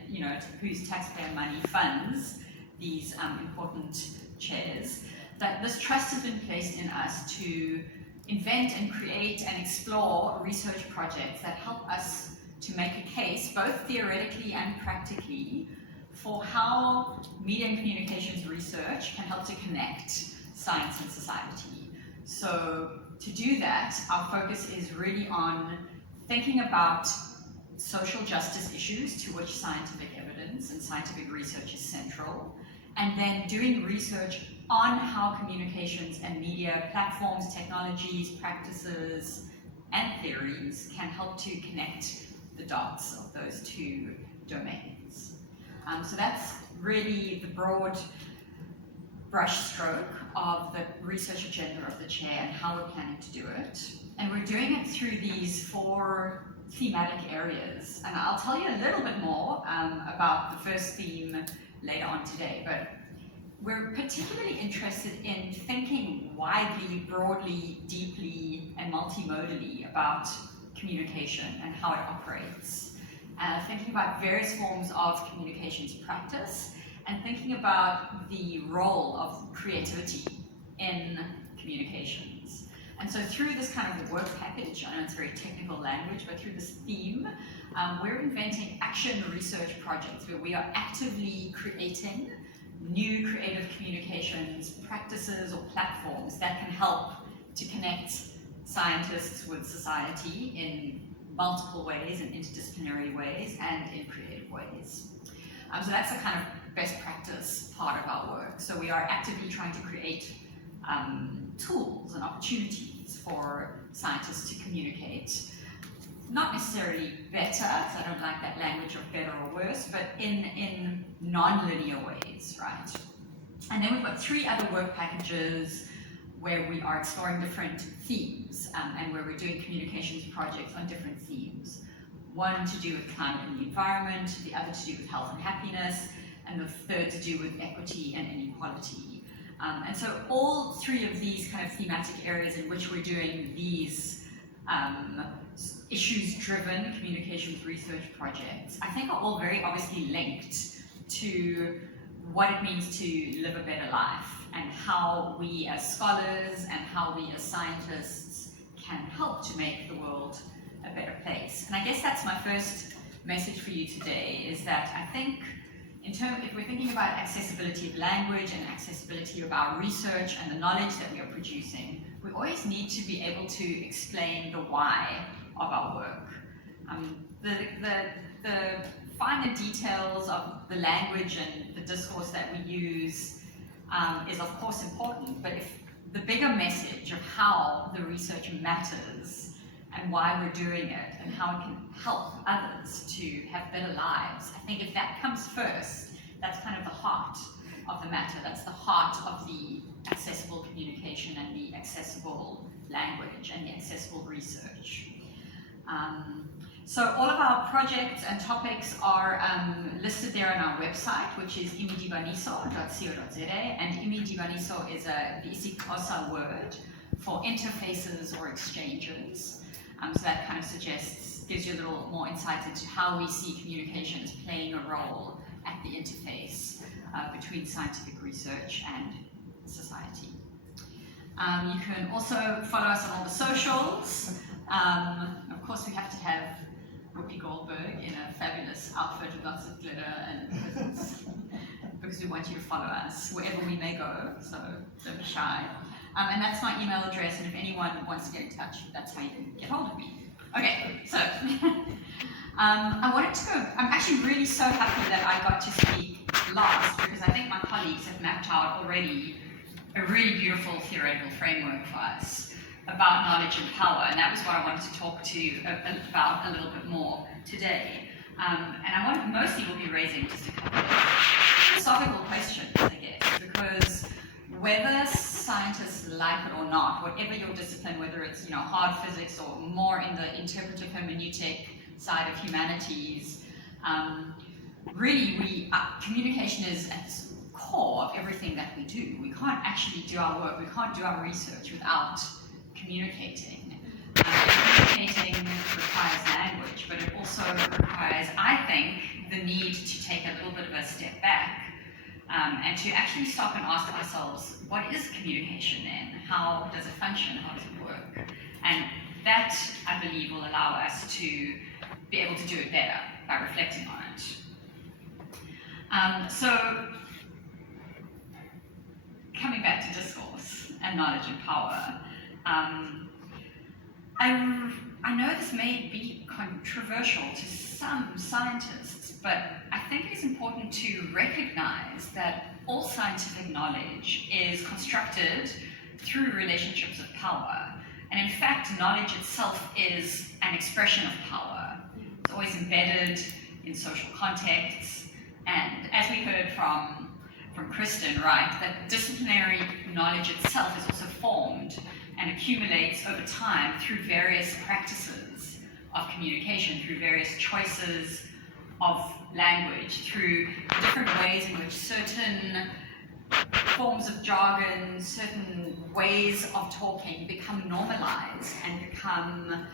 whose taxpayer money funds these important chairs, that this trust has been placed in us to invent and create and explore research projects that help us to make a case, both theoretically and practically, for how media and communications research can help to connect science and society. So to do that, our focus is really on thinking about social justice issues to which scientific evidence and scientific research is central, and then doing research on how communications and media platforms, technologies, practices, and theories can help to connect the dots of those two domains. So that's really the broad brushstroke of the research agenda of the chair and how we're planning to do it. And we're doing it through these 4 thematic areas. And I'll tell you a little bit more about the first theme later on today, but we're particularly interested in thinking widely, broadly, deeply, and multimodally about communication and how it operates. Thinking about various forms of communications practice, and thinking about the role of creativity in communications. And so through this kind of work package, I know it's very technical language, but through this theme, we're inventing action research projects where we are actively creating new creative communications practices or platforms that can help to connect scientists with society in multiple ways, in interdisciplinary ways, and in creative ways. So that's the kind of best practice part of our work. So we are actively trying to create tools and opportunities for scientists to communicate, not necessarily better, so I don't like that language of better or worse, but in non-linear ways, right? And then we've got 3 other work packages where we are exploring different themes and where we're doing communications projects on different themes. One to do with climate and the environment, the other to do with health and happiness, and the third to do with equity and inequality. And so all 3 of these kind of thematic areas in which we're doing these issues-driven communications research projects, I think are all very obviously linked to what it means to live a better life and how we as scholars and how we as scientists can help to make the world a better place. And I guess that's my first message for you today, is that I think if we're thinking about accessibility of language and accessibility of our research and the knowledge that we are producing, we always need to be able to explain the why of our work. The finer details of the language and the discourse that we use is of course important, but if the bigger message of how the research matters and why we're doing it and how it can help others to have better lives, I think if that comes first, that's kind of the heart of the matter. That's the heart of the accessible communication and the accessible language and the accessible research. So all of our projects and topics are listed there on our website, which is imidibaniso.co.za, and imidibaniso is a isiXhosa word for interfaces or exchanges. So that kind of gives you a little more insight into how we see communications playing a role at the interface between scientific research and society. You can also follow us on all the socials. Of course, we have to have Whoopi Goldberg in a fabulous outfit with lots of glitter and presents, because we want you to follow us wherever we may go, so don't be shy. And that's my email address, and if anyone wants to get in touch, that's how you can get hold of me. Okay, so I wanted to go. I'm actually really so happy that I got to speak last, because I think my colleagues have mapped out already a really beautiful theoretical framework for us about knowledge and power, and that was what I wanted to talk to you about a little bit more today. And mostly we'll be raising just a couple of philosophical questions, I guess, because whether scientists like it or not, whatever your discipline, whether it's hard physics or more in the interpretive hermeneutic side of humanities, really communication is at the core of everything that we do. We can't actually do our work, we can't do our research without communicating. Communicating requires language, but it also requires, I think, the need to take a little bit of a step back and to actually stop and ask ourselves, what is communication then? How does it function? How does it work? And that, I believe, will allow us to be able to do it better by reflecting on it. So, coming back to discourse and knowledge and power, I know this may be controversial to some scientists, but I think it is important to recognize that all scientific knowledge is constructed through relationships of power. And in fact, knowledge itself is an expression of power. It's always embedded in social contexts. And as we heard from Kirstin, right, that disciplinary knowledge itself is also formed and accumulates over time through various practices of communication, through various choices of language, through different ways in which certain forms of jargon, certain ways of talking become normalized and become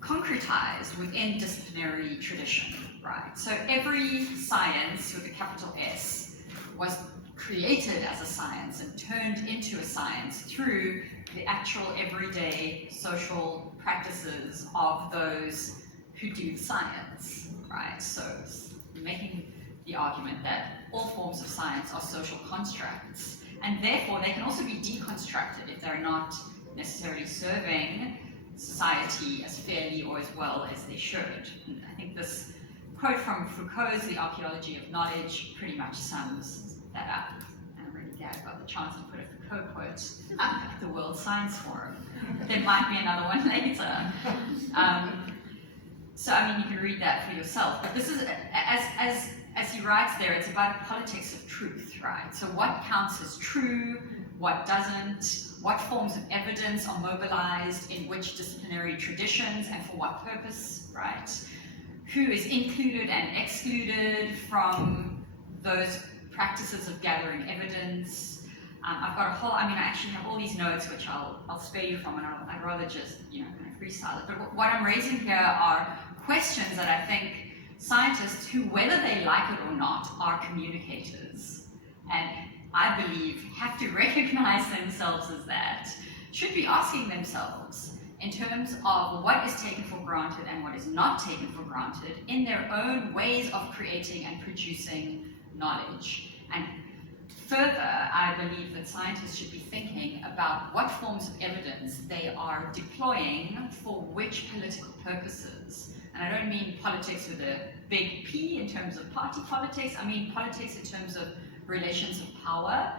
concretized within disciplinary tradition, right? So every science with a capital S was created as a science and turned into a science through the actual everyday social practices of those who do science, right? So making the argument that all forms of science are social constructs, and therefore they can also be deconstructed if they're not necessarily serving society as fairly or as well as they should. And I think this quote from Foucault's The Archaeology of Knowledge pretty much sums that up. And I'm really glad I got the chance to put a Foucault quote up at the World Science Forum. But there might be another one later. So I mean, you can read that for yourself. But this is, as he writes there, it's about a politics of truth, right? So what counts as true, what doesn't, what forms of evidence are mobilized in which disciplinary traditions and for what purpose, right? Who is included and excluded from those practices of gathering evidence. I've got a whole, I actually have all these notes which I'll spare you from, and I'd rather just, kind of freestyle it. But what I'm raising here are questions that I think scientists who, whether they like it or not, are communicators, and I believe have to recognize themselves as that, should be asking themselves in terms of what is taken for granted and what is not taken for granted in their own ways of creating and producing knowledge. And further, I believe that scientists should be thinking about what forms of evidence they are deploying for which political purposes. And I don't mean politics with a big P in terms of party politics, I mean politics in terms of relations of power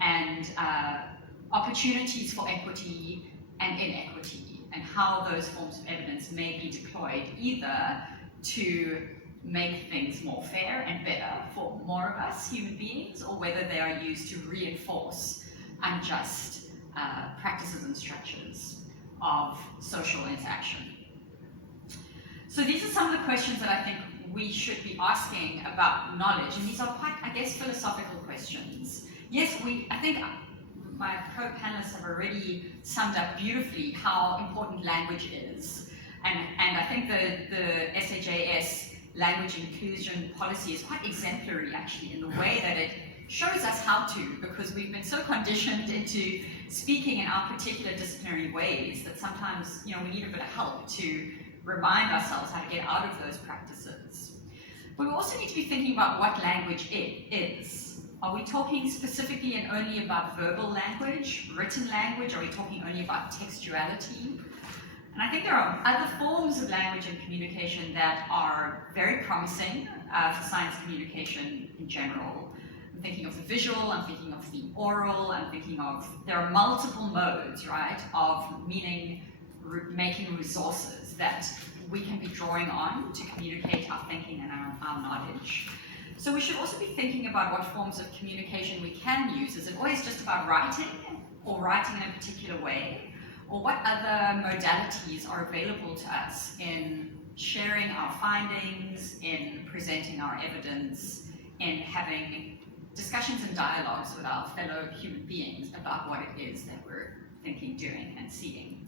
and opportunities for equity and inequity, and how those forms of evidence may be deployed either to make things more fair and better for more of us human beings, or whether they are used to reinforce unjust practices and structures of social interaction. So these are some of the questions that I think we should be asking about knowledge, and these are quite, I guess, philosophical questions. Yes, I think my co-panelists have already summed up beautifully how important language is, and I think the SHAS language inclusion policy is quite exemplary, actually, in the way that it shows us how to, because we've been so conditioned into speaking in our particular disciplinary ways that sometimes, we need a bit of help to remind ourselves how to get out of those practices. But we also need to be thinking about what language it is. Are we talking specifically and only about verbal language, written language? Are we talking only about textuality? And I think there are other forms of language and communication that are very promising for science communication in general. I'm thinking of the visual, I'm thinking of the oral, I'm thinking of, there are multiple modes, right, of making resources that we can be drawing on to communicate our thinking and our knowledge. So we should also be thinking about what forms of communication we can use. Is it always just about writing, or writing in a particular way? Or what other modalities are available to us in sharing our findings, in presenting our evidence, in having discussions and dialogues with our fellow human beings about what it is that we're thinking, doing, and seeing.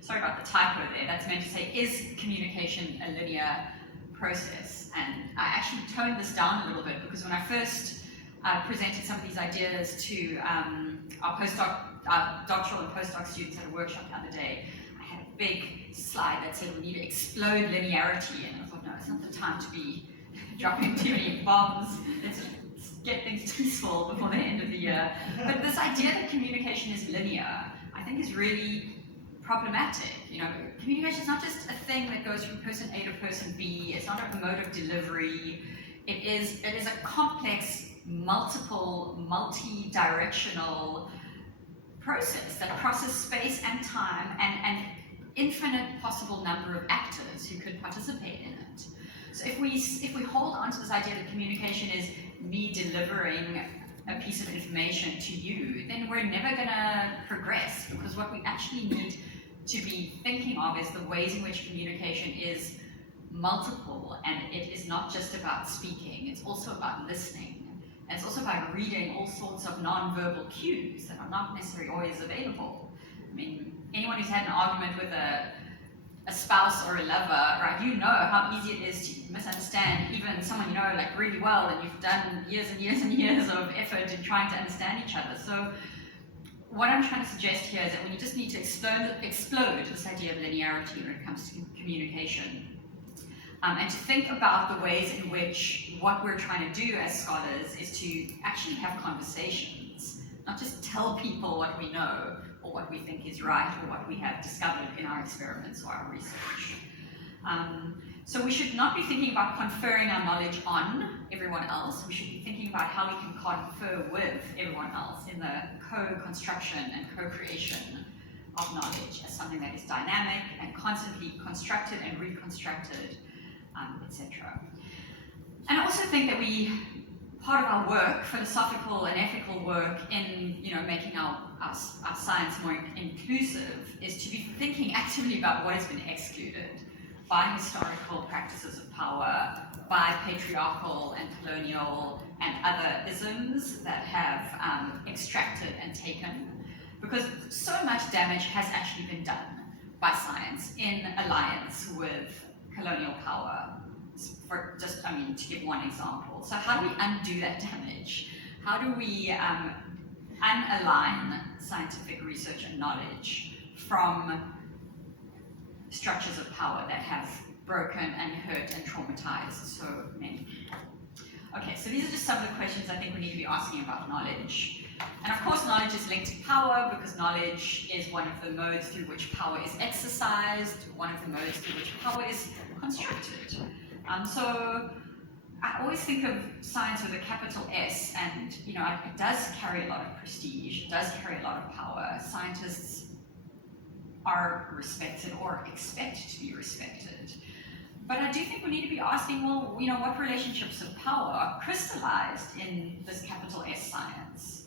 Sorry about the typo there. That's meant to say, is communication a linear process? And I actually toned this down a little bit, because when I first presented some of these ideas to our doctoral and postdoc students at a workshop the other day. I had a big slide that said we need to explode linearity, and I thought, no, it's not the time to be dropping too many bombs. Let's get things peaceful before the end of the year. But this idea that communication is linear, I think is really problematic. You know, communication is not just a thing that goes from person A to person B. It's not a mode of delivery. It is a complex, multiple, multi-directional process that crosses space and time and an infinite possible number of actors who could participate in it. So if we hold on to this idea that communication is me delivering a piece of information to you, then we're never going to progress, because what we actually need to be thinking of is the ways in which communication is multiple, and it is not just about speaking, it's also about listening, and it's also about reading all sorts of non-verbal cues that are not necessarily always available. I mean, anyone who's had an argument with a spouse or a lover, right, you know how easy it is to misunderstand even someone you know like really well, and you've done years and years and years of effort in trying to understand each other. So what I'm trying to suggest here is that we just need to explode this idea of linearity when it comes to communication, and to think about the ways in which what we're trying to do as scholars is to actually have conversations, not just tell people what we know or what we think is right or what we have discovered in our experiments or our research. So we should not be thinking about conferring our knowledge on everyone else. We should be thinking about how we can confer with everyone else in the co-construction and co-creation of knowledge as something that is dynamic and constantly constructed and reconstructed, etc. And I also think that part of our work, philosophical and ethical work in making our science more inclusive, is to be thinking actively about what has been excluded by historical practices of power, by patriarchal and colonial and other isms that have extracted and taken, because so much damage has actually been done by science in alliance with colonial power. To give one example. So how do we undo that damage? How do we unalign scientific research and knowledge from structures of power that have broken and hurt and traumatized so many people? Okay, so these are just some of the questions I think we need to be asking about knowledge. And of course, knowledge is linked to power, because knowledge is one of the modes through which power is exercised, one of the modes through which power is constructed. So I always think of science with a capital S, and it does carry a lot of prestige, it does carry a lot of power. Scientists are respected or expect to be respected. But I do think we need to be asking, well, what relationships of power are crystallized in this capital S science?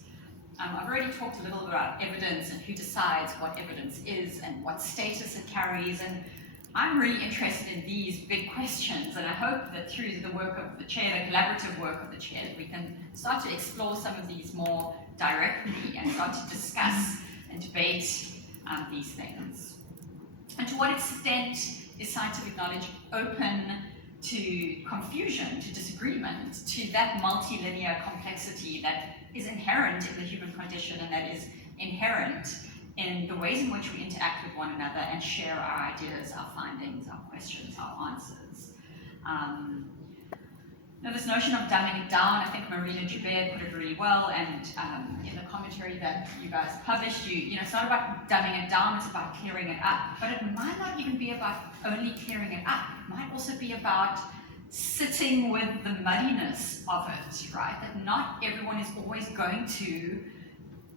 I've already talked a little about evidence and who decides what evidence is and what status it carries, and I'm really interested in these big questions, and I hope that through the work of the chair, the collaborative work of the chair, that we can start to explore some of these more directly and start to discuss and debate these things. And to what extent is scientific knowledge open to confusion, to disagreement, to that multilinear complexity that is inherent in the human condition and that is inherent in the ways in which we interact with one another and share our ideas, our findings, our questions, our answers. Now, this notion of dumbing it down, I think Marina Joubert put it really well, and in the commentary that you guys published, it's not about dumbing it down, it's about clearing it up. But it might not even be about only clearing it up. It might also be about sitting with the muddiness of it, right? That not everyone is always going to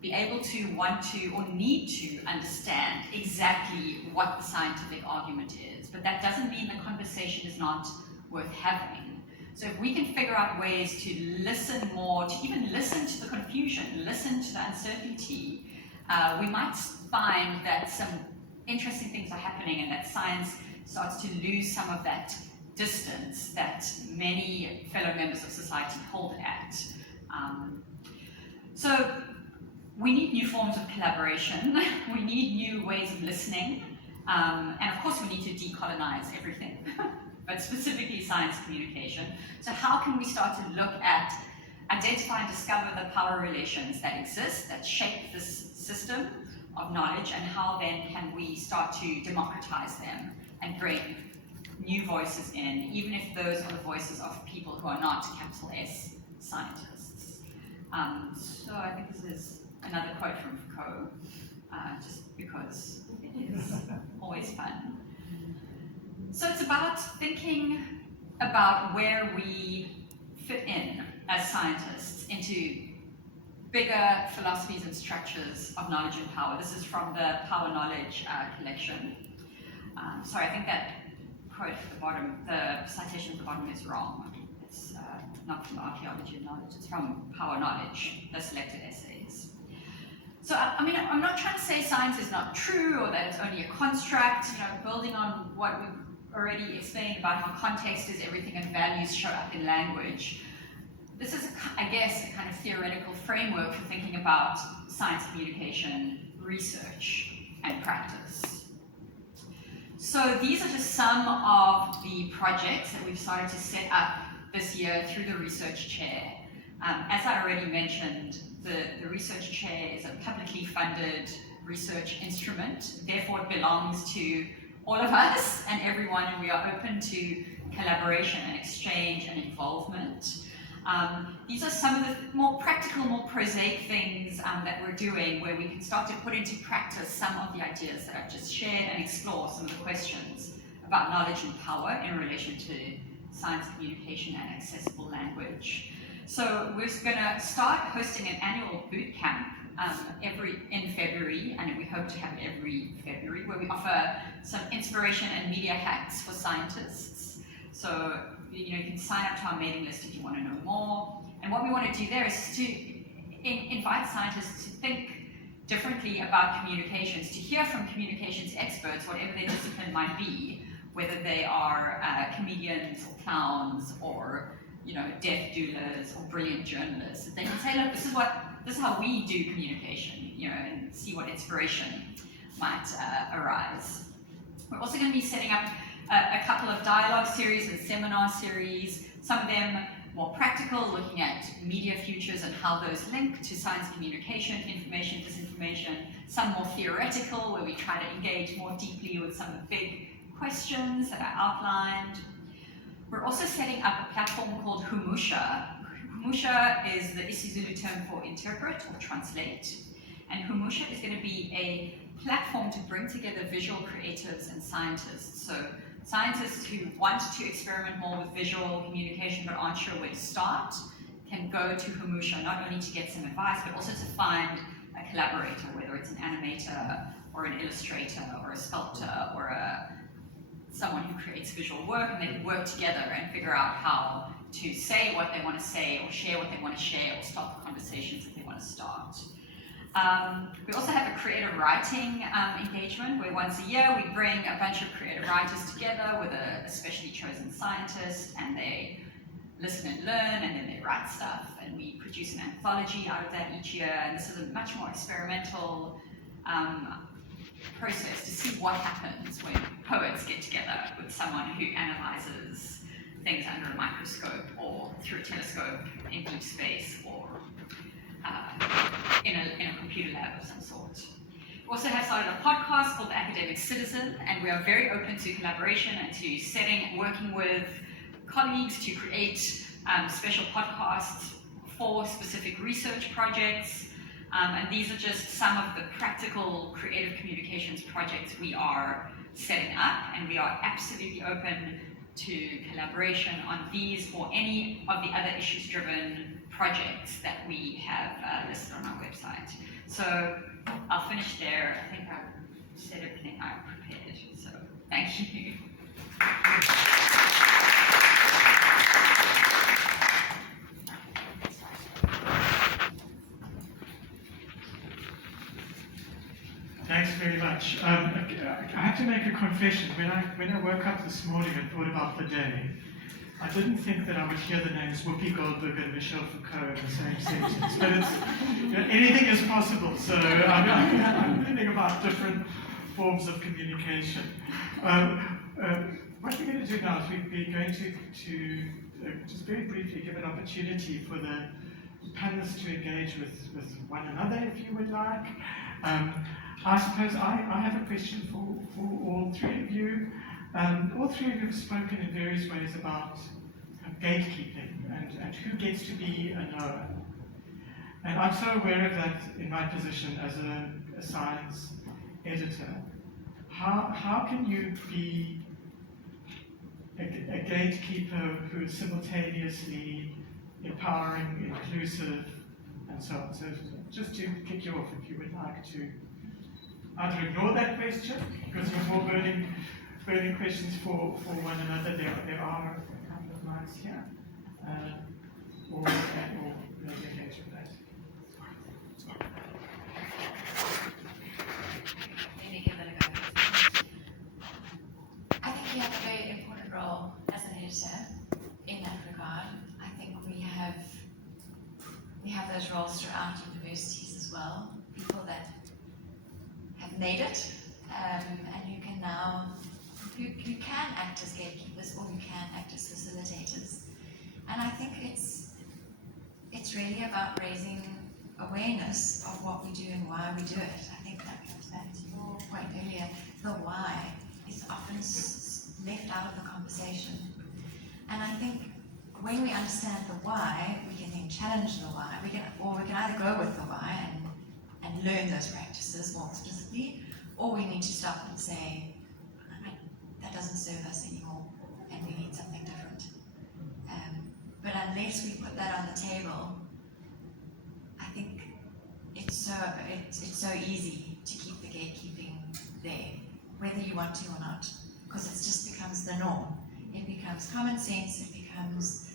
be able to, want to, or need to understand exactly what the scientific argument is. But that doesn't mean the conversation is not worth having. So if we can figure out ways to listen more, to even listen to the confusion, listen to the uncertainty, we might find that some interesting things are happening and that science starts to lose some of that distance that many fellow members of society hold it at. So we need new forms of collaboration, we need new ways of listening, and of course we need to decolonize everything, but specifically science communication. So how can we start to look at identify and discover the power relations that exist, that shape this system of knowledge, and how then can we start to democratize them and bring new voices in, even if those are the voices of people who are not capital S scientists. So I think this is another quote from Foucault, just because it is always fun. So it's about thinking about where we fit in as scientists into bigger philosophies and structures of knowledge and power. This is from the Power Knowledge collection. Sorry, I think that quote at the bottom, the citation at the bottom is wrong. It's not from Archaeology of Knowledge, it's from Power Knowledge, the selected essays. So, I mean, I'm not trying to say science is not true or that it's only a construct, building on what we've already explained about how context is everything and values show up in language. This is, I guess, a kind of theoretical framework for thinking about science communication, research, and practice. So these are just some of the projects that we've started to set up this year through the research chair. As I already mentioned, the research chair is a publicly funded research instrument. Therefore, it belongs to all of us and everyone, and we are open to collaboration and exchange and involvement. These are some of the more practical, more prosaic things that we're doing where we can start to put into practice some of the ideas that I've just shared and explore some of the questions about knowledge and power in relation to science communication and accessible language. So we're going to start hosting an annual boot camp in February, and we hope to have it every February, where we offer some inspiration and media hacks for scientists. So you can sign up to our mailing list if you want to know more. And what we want to do there is to invite scientists to think differently about communications, to hear from communications experts, whatever their discipline might be, whether they are comedians or clowns or deaf doulas or brilliant journalists. They can say, look, this is how we do communication, and see what inspiration might arise. We're also going to be setting up a couple of dialogue series and seminar series, some of them more practical, looking at media futures and how those link to science communication, information, disinformation, some more theoretical, where we try to engage more deeply with some of the big questions that I outlined. We're also setting up a platform called Humusha. Humusha is the isiZulu term for interpret or translate. And Humusha is going to be a platform to bring together visual creatives and scientists. So scientists who want to experiment more with visual communication but aren't sure where to start can go to Humusha, not only to get some advice, but also to find a collaborator, whether it's an animator or an illustrator or a sculptor or someone who creates visual work, and they can work together and figure out how to say what they want to say or share what they want to share or start the conversations that they want to start. We also have a creative writing engagement where once a year we bring a bunch of creative writers together with a specially chosen scientist, and they listen and learn, and then they write stuff, and we produce an anthology out of that each year. And this is a much more experimental process to see what happens when poets get together with someone who analyzes things under a microscope or through a telescope in deep space or in a computer lab of some sort. We also have started a podcast called The Academic Citizen, and we are very open to collaboration and to working with colleagues to create special podcasts for specific research projects. And these are just some of the practical creative communications projects we are setting up, and we are absolutely open to collaboration on these or any of the other issues-driven projects that we have listed on our website. So I'll finish there. I think I've said everything I've prepared, so thank you. Thanks very much. I have to make a confession. When I woke up this morning and thought about the day, I didn't think that I would hear the names Whoopi Goldberg and Michel Foucault in the same sentence. But anything is possible. So I'm thinking about different forms of communication. What we're going to do now is we're going to just very briefly give an opportunity for the panelists to engage with one another if you would like. I suppose I have a question for all three of you. All three of you have spoken in various ways about gatekeeping and who gets to be a knower. And I'm so aware of that in my position as a science editor. How can you be a gatekeeper who is simultaneously empowering, inclusive, and so on? So just to kick you off, if you would like to either ignore that question, because you're more burning questions for one another. There are a couple of lines here, or maybe engage with that. Maybe give it a go. I think we have a very important role as an editor in that regard. I think we have those roles throughout universities as well. People that have made it, and you can now, you can act as gatekeepers or you can act as facilitators. And I think it's really about raising awareness of what we do and why we do it. I think that comes back to your point earlier. The why is often left out of the conversation. And I think when we understand the why, we can then challenge the why. We can either go with the why and learn those practices more explicitly, or we need to stop and say, that doesn't serve us anymore, and we need something different. But unless we put that on the table, I think it's so easy to keep the gatekeeping there, whether you want to or not, because it just becomes the norm. It becomes common sense, it becomes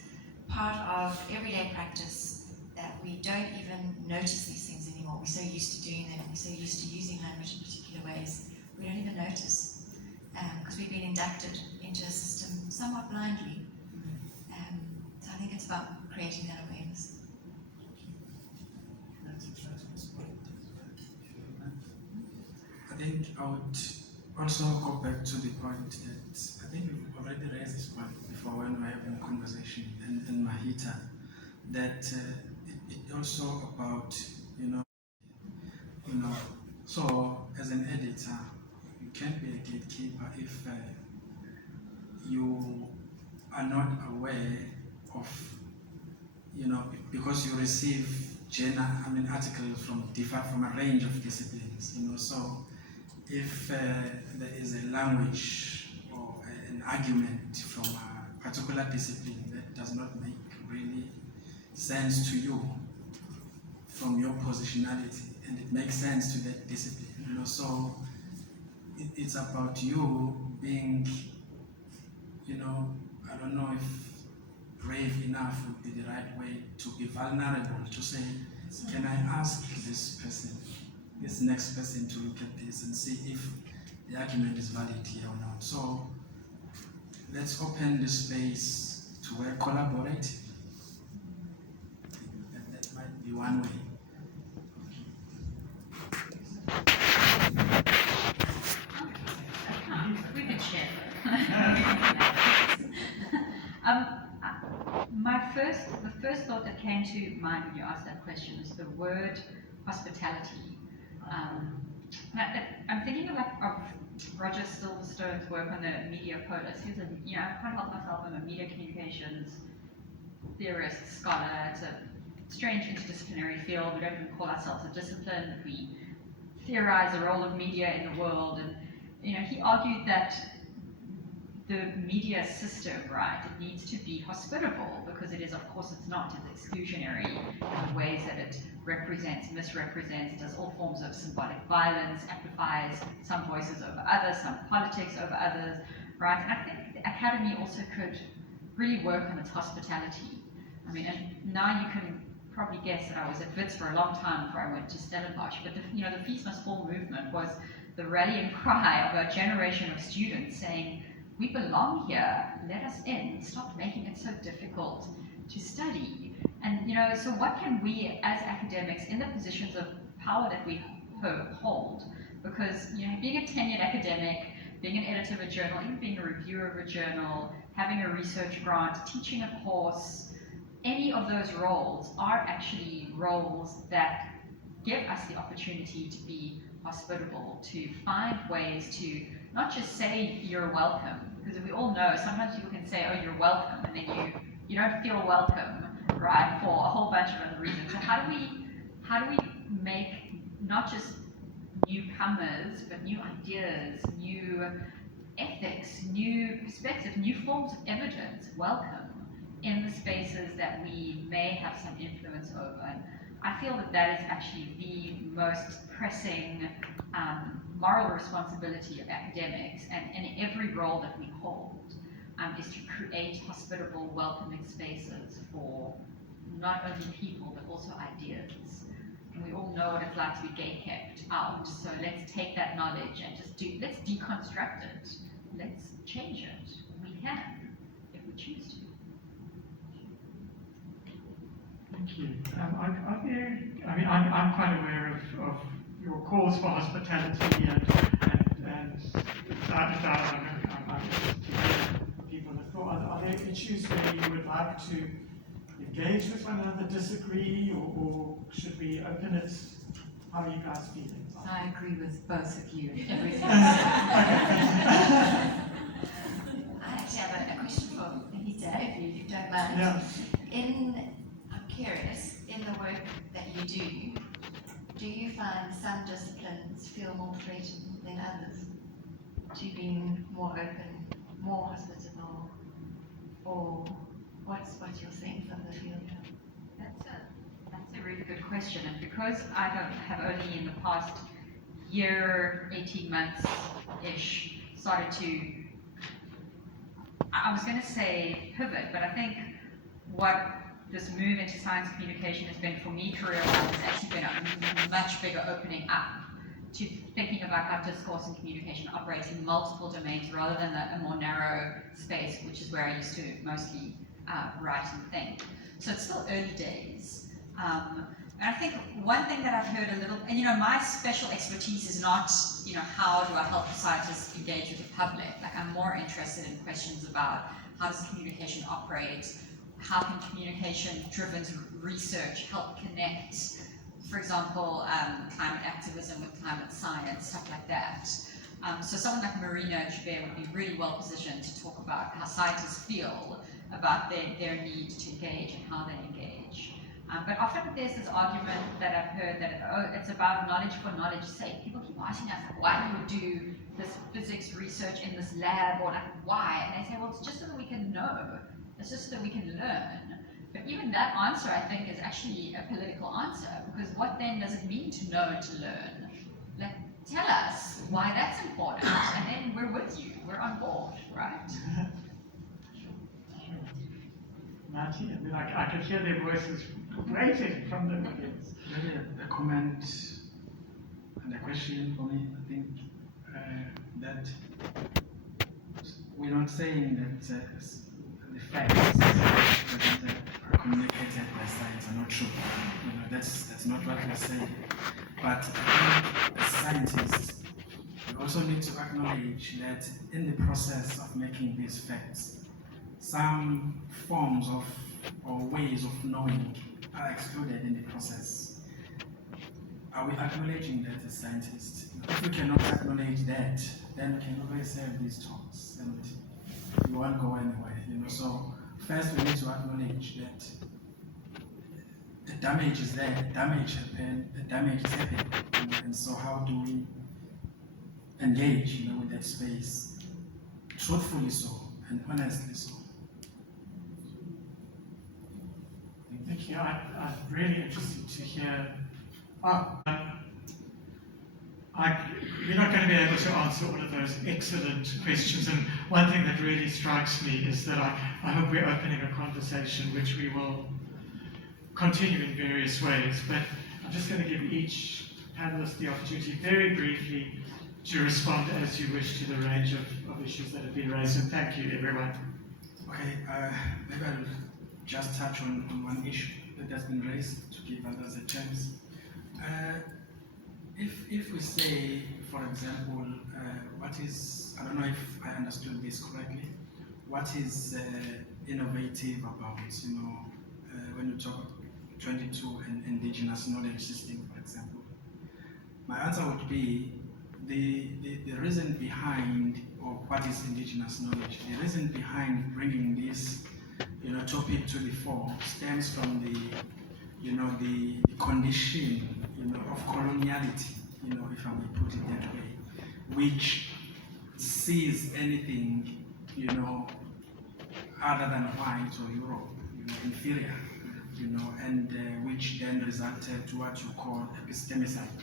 part of everyday practice that we don't even notice these things anymore. We're so used to doing them, we're so used to using language in particular ways, we don't even notice, because we've been inducted into a system somewhat blindly. So I think it's about creating that awareness. I think I would also go back to the point that I think we've already raised this point before when we were having a conversation in Mehita, that it also about, so as an editor, you can't be a gatekeeper if you are not aware of, because you receive articles from a range of disciplines, so if there is a language or an argument from a particular discipline that does not make really sense to you from your positionality, and it makes sense to that discipline, so it's about you being, I don't know if brave enough would be the right way to be vulnerable, to say, can I ask this next person to look at this and see if the argument is valid here or not. So let's open the space to work collaborate. That might be one way. We can share. The first thought that came to mind when you asked that question is the word hospitality. I'm thinking of Roger Stone's work on the media polis. He's I can't help myself. I'm a media communications theorist, scholar. It's a strange interdisciplinary field. We don't even call ourselves a discipline. We theorize the role of media in the world, and he argued that the media system, right, it needs to be hospitable, because it is, of course, it's not, it's exclusionary in the ways that it represents, misrepresents, does all forms of symbolic violence, amplifies some voices over others, some politics over others, right? And I think the academy also could really work on its hospitality. And now you can probably guess that I was at Wits for a long time before I went to Stellenbosch, but the Feast Must Fall movement was the rallying cry of a generation of students saying, we belong here, let us in, stop making it so difficult to study. And so what can we as academics in the positions of power that we hold, because being a tenured academic, being an editor of a journal, even being a reviewer of a journal, having a research grant, teaching a course, any of those roles are actually roles that give us the opportunity to be hospitable, to find ways to not just say you're welcome, because we all know sometimes people can say, oh, you're welcome, and then you don't feel welcome, right, for a whole bunch of other reasons. So how do we make not just newcomers, but new ideas, new ethics, new perspectives, new forms of evidence welcome in the spaces that we may have some influence over? And I feel that that is actually the most pressing moral responsibility of academics and in every role that we hold, is to create hospitable, welcoming spaces for not only people, but also ideas. And we all know what it's like to be gate-kept out, so let's take that knowledge and let's deconstruct it. Let's change it. We can, if we choose to. Thank you. I'm quite aware of your calls for hospitality and without a doubt, I'm interested to hear people have thought. Are there issues where you would like to engage with one another, disagree, or should we open it? How are you guys feeling? I agree with both of you. Everything. I actually have a question for Mehita, if you don't mind. Yeah. I'm curious, in the work that you do you find some disciplines feel more threatened than others to being more open, more hospitable, or what's your sense of the field? That's a really good question, and because I have only in the past year, 18 months-ish, started to, I was going to say pivot, but I think what this move into science communication has been for me career-wise has actually been a much bigger opening up to thinking about how discourse and communication operates in multiple domains rather than a more narrow space, which is where I used to mostly write and think. So it's still early days. And I think one thing that I've heard a little, and my special expertise is not, how do I help scientists engage with the public? Like, I'm more interested in questions about how does communication operate? How can communication-driven research help connect, for example, climate activism with climate science, stuff like that. So someone like Marina Joubert would be really well positioned to talk about how scientists feel about their need to engage and how they engage. But often there's this argument that I've heard that, it's about knowledge for knowledge's sake. People keep asking us, why do we do this physics research in this lab, or like, why? And they say, well, it's just so that we can know. It's just so that we can learn. But even that answer, I think, is actually a political answer, because what then does it mean to know and to learn? Like, tell us why that's important, and then we're with you, we're on board, right? Marty, I could hear their voices waiting from the audience. Maybe a comment and a question for me. I think that we're not saying that the facts that are communicated by science are not true. That's not what we're saying. But I think as scientists, we also need to acknowledge that in the process of making these facts, some forms of or ways of knowing are excluded in the process. Are we acknowledging that as scientists? If we cannot acknowledge that, then we can always have these talks and we won't go anywhere. So first we need to acknowledge that the damage is there, the damage is happening, and so how do we engage with that space truthfully so and honestly so? Thank you. I'm really interested to hear. We're not going to be able to answer all of those excellent questions, and one thing that really strikes me is that I hope we're opening a conversation which we will continue in various ways, but I'm just going to give each panelist the opportunity very briefly to respond as you wish to the range of issues that have been raised, and thank you everyone. Okay, maybe I'll just touch on one issue that has been raised to give others a chance. If we say, for example, what is, I don't know if I understood this correctly, what is innovative about, when you talk 22 indigenous knowledge system, for example. My answer would be the reason behind, or what is indigenous knowledge, the reason behind bringing this topic to the fore stems from the condition of coloniality, if I may put it that way, which sees anything other than white or Europe inferior, and which then resulted to what you call epistemicide.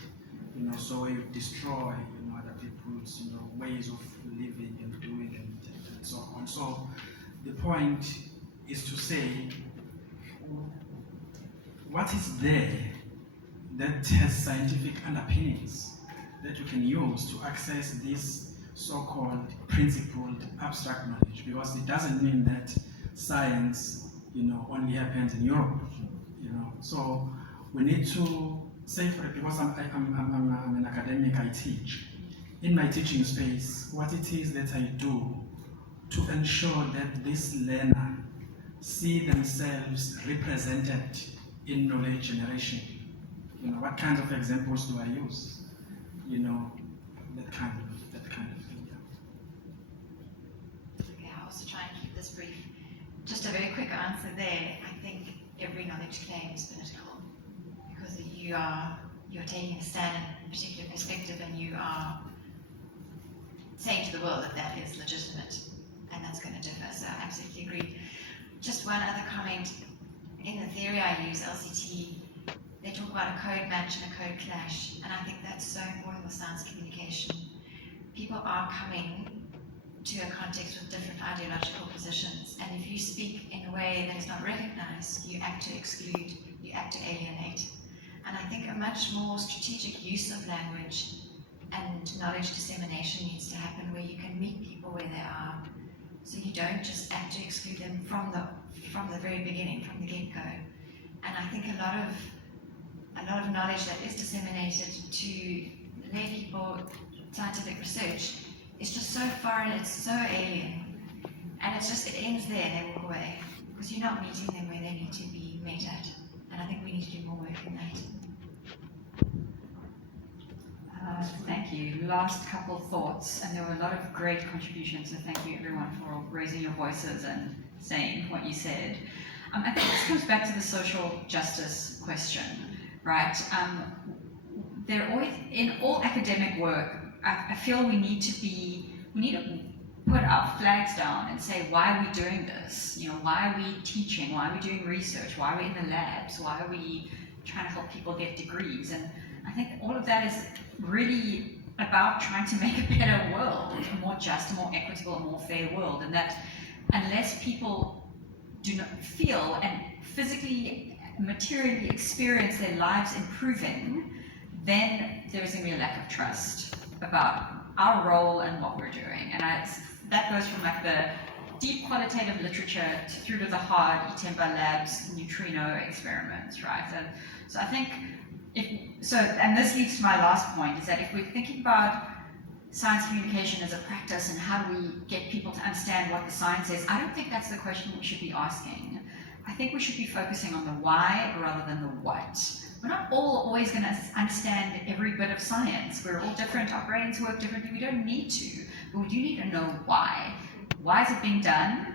So you destroy other people's ways of living and doing and so on. So the point is to say, what is there that has scientific underpinnings that you can use to access this so-called principled abstract knowledge? Because it doesn't mean that science only happens in Europe. So we need to say, for it, because I'm an academic, I teach. In my teaching space, what it is that I do to ensure that this learner see themselves represented in knowledge generation. What kinds of examples do I use? That kind of thing. Okay, I'll also try and keep this brief. Just a very quick answer there. I think every knowledge claim is political, because you're taking a stand in a particular perspective, and you are saying to the world that that is legitimate, and that's going to differ. So I absolutely agree. Just one other comment. In the theory I use, LCT, they talk about a code match and a code clash, and I think that's so important with science communication. People are coming to a context with different ideological positions, and if you speak in a way that is not recognized, you act to exclude, you act to alienate. And I think a much more strategic use of language and knowledge dissemination needs to happen, where you can meet people where they are, so you don't just act to exclude them from the very beginning, from the get-go. And I think a lot of knowledge that is disseminated to lay people, scientific research, is just so foreign, it's so alien, and it ends there, they walk away, because you're not meeting them where they need to be met at. And I think we need to do more work in that. Thank you. Last couple thoughts, and there were a lot of great contributions, so thank you everyone for raising your voices and saying what you said. I think this comes back to the social justice question, right? There always, in all academic work, I feel we need to put our flags down and say, why are we doing this? Why are we teaching? Why are we doing research? Why are we in the labs? Why are we trying to help people get degrees? And I think all of that is really about trying to make a better world, a more just, a more equitable, a more fair world. And that unless people do not feel and physically, materially experience their lives improving, then there is going to be a lack of trust about our role and what we're doing. And that goes from like the deep qualitative literature through to the hard Itemba Labs neutrino experiments, right? So I think, and this leads to my last point, is that if we're thinking about science communication as a practice and how do we get people to understand what the science is, I don't think that's the question we should be asking. I think we should be focusing on the why rather than the what. We're not all always going to understand every bit of science. We're all different, our brains work differently, we don't need to, but we do need to know why. Why is it being done,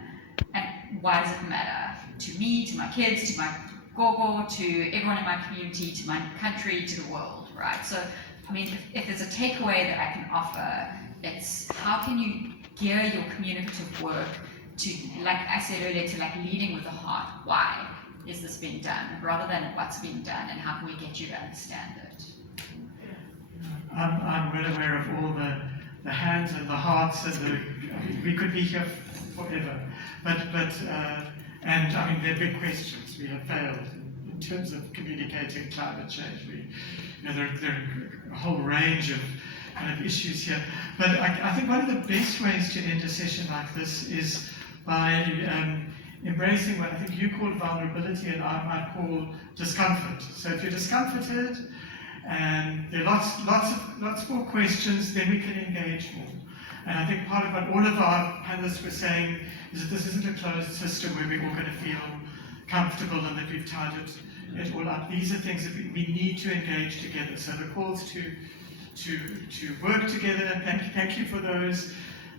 and why does it matter? To me, to my kids, to my gogo, to everyone in my community, to my country, to the world, right? So, I mean, if there's a takeaway that I can offer, it's how can you gear your communicative work to, like I said earlier, to like leading with the heart. Why is this being done, rather than what's being done, and how can we get you to understand it? I'm well aware of all the hands and the hearts and we could be here forever, and I mean, they're big questions. We have failed in terms of communicating climate change. There are a whole range of kind of issues here. But I think one of the best ways to end a session like this is by embracing what I think you call vulnerability and I might call discomfort. So if you're discomforted and there are lots more questions, then we can engage more. And I think part of what all of our panelists were saying is that this isn't a closed system where we're all going to feel comfortable and that we've tied it all up. These are things that we need to engage together. So the calls to work together, thank you for those.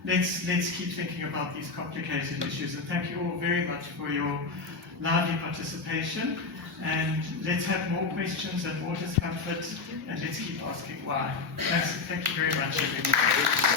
Let's keep thinking about these complicated issues, and thank you all very much for your lively participation. And let's have more questions and more discomfort, and let's keep asking why. Thank you very much, everybody.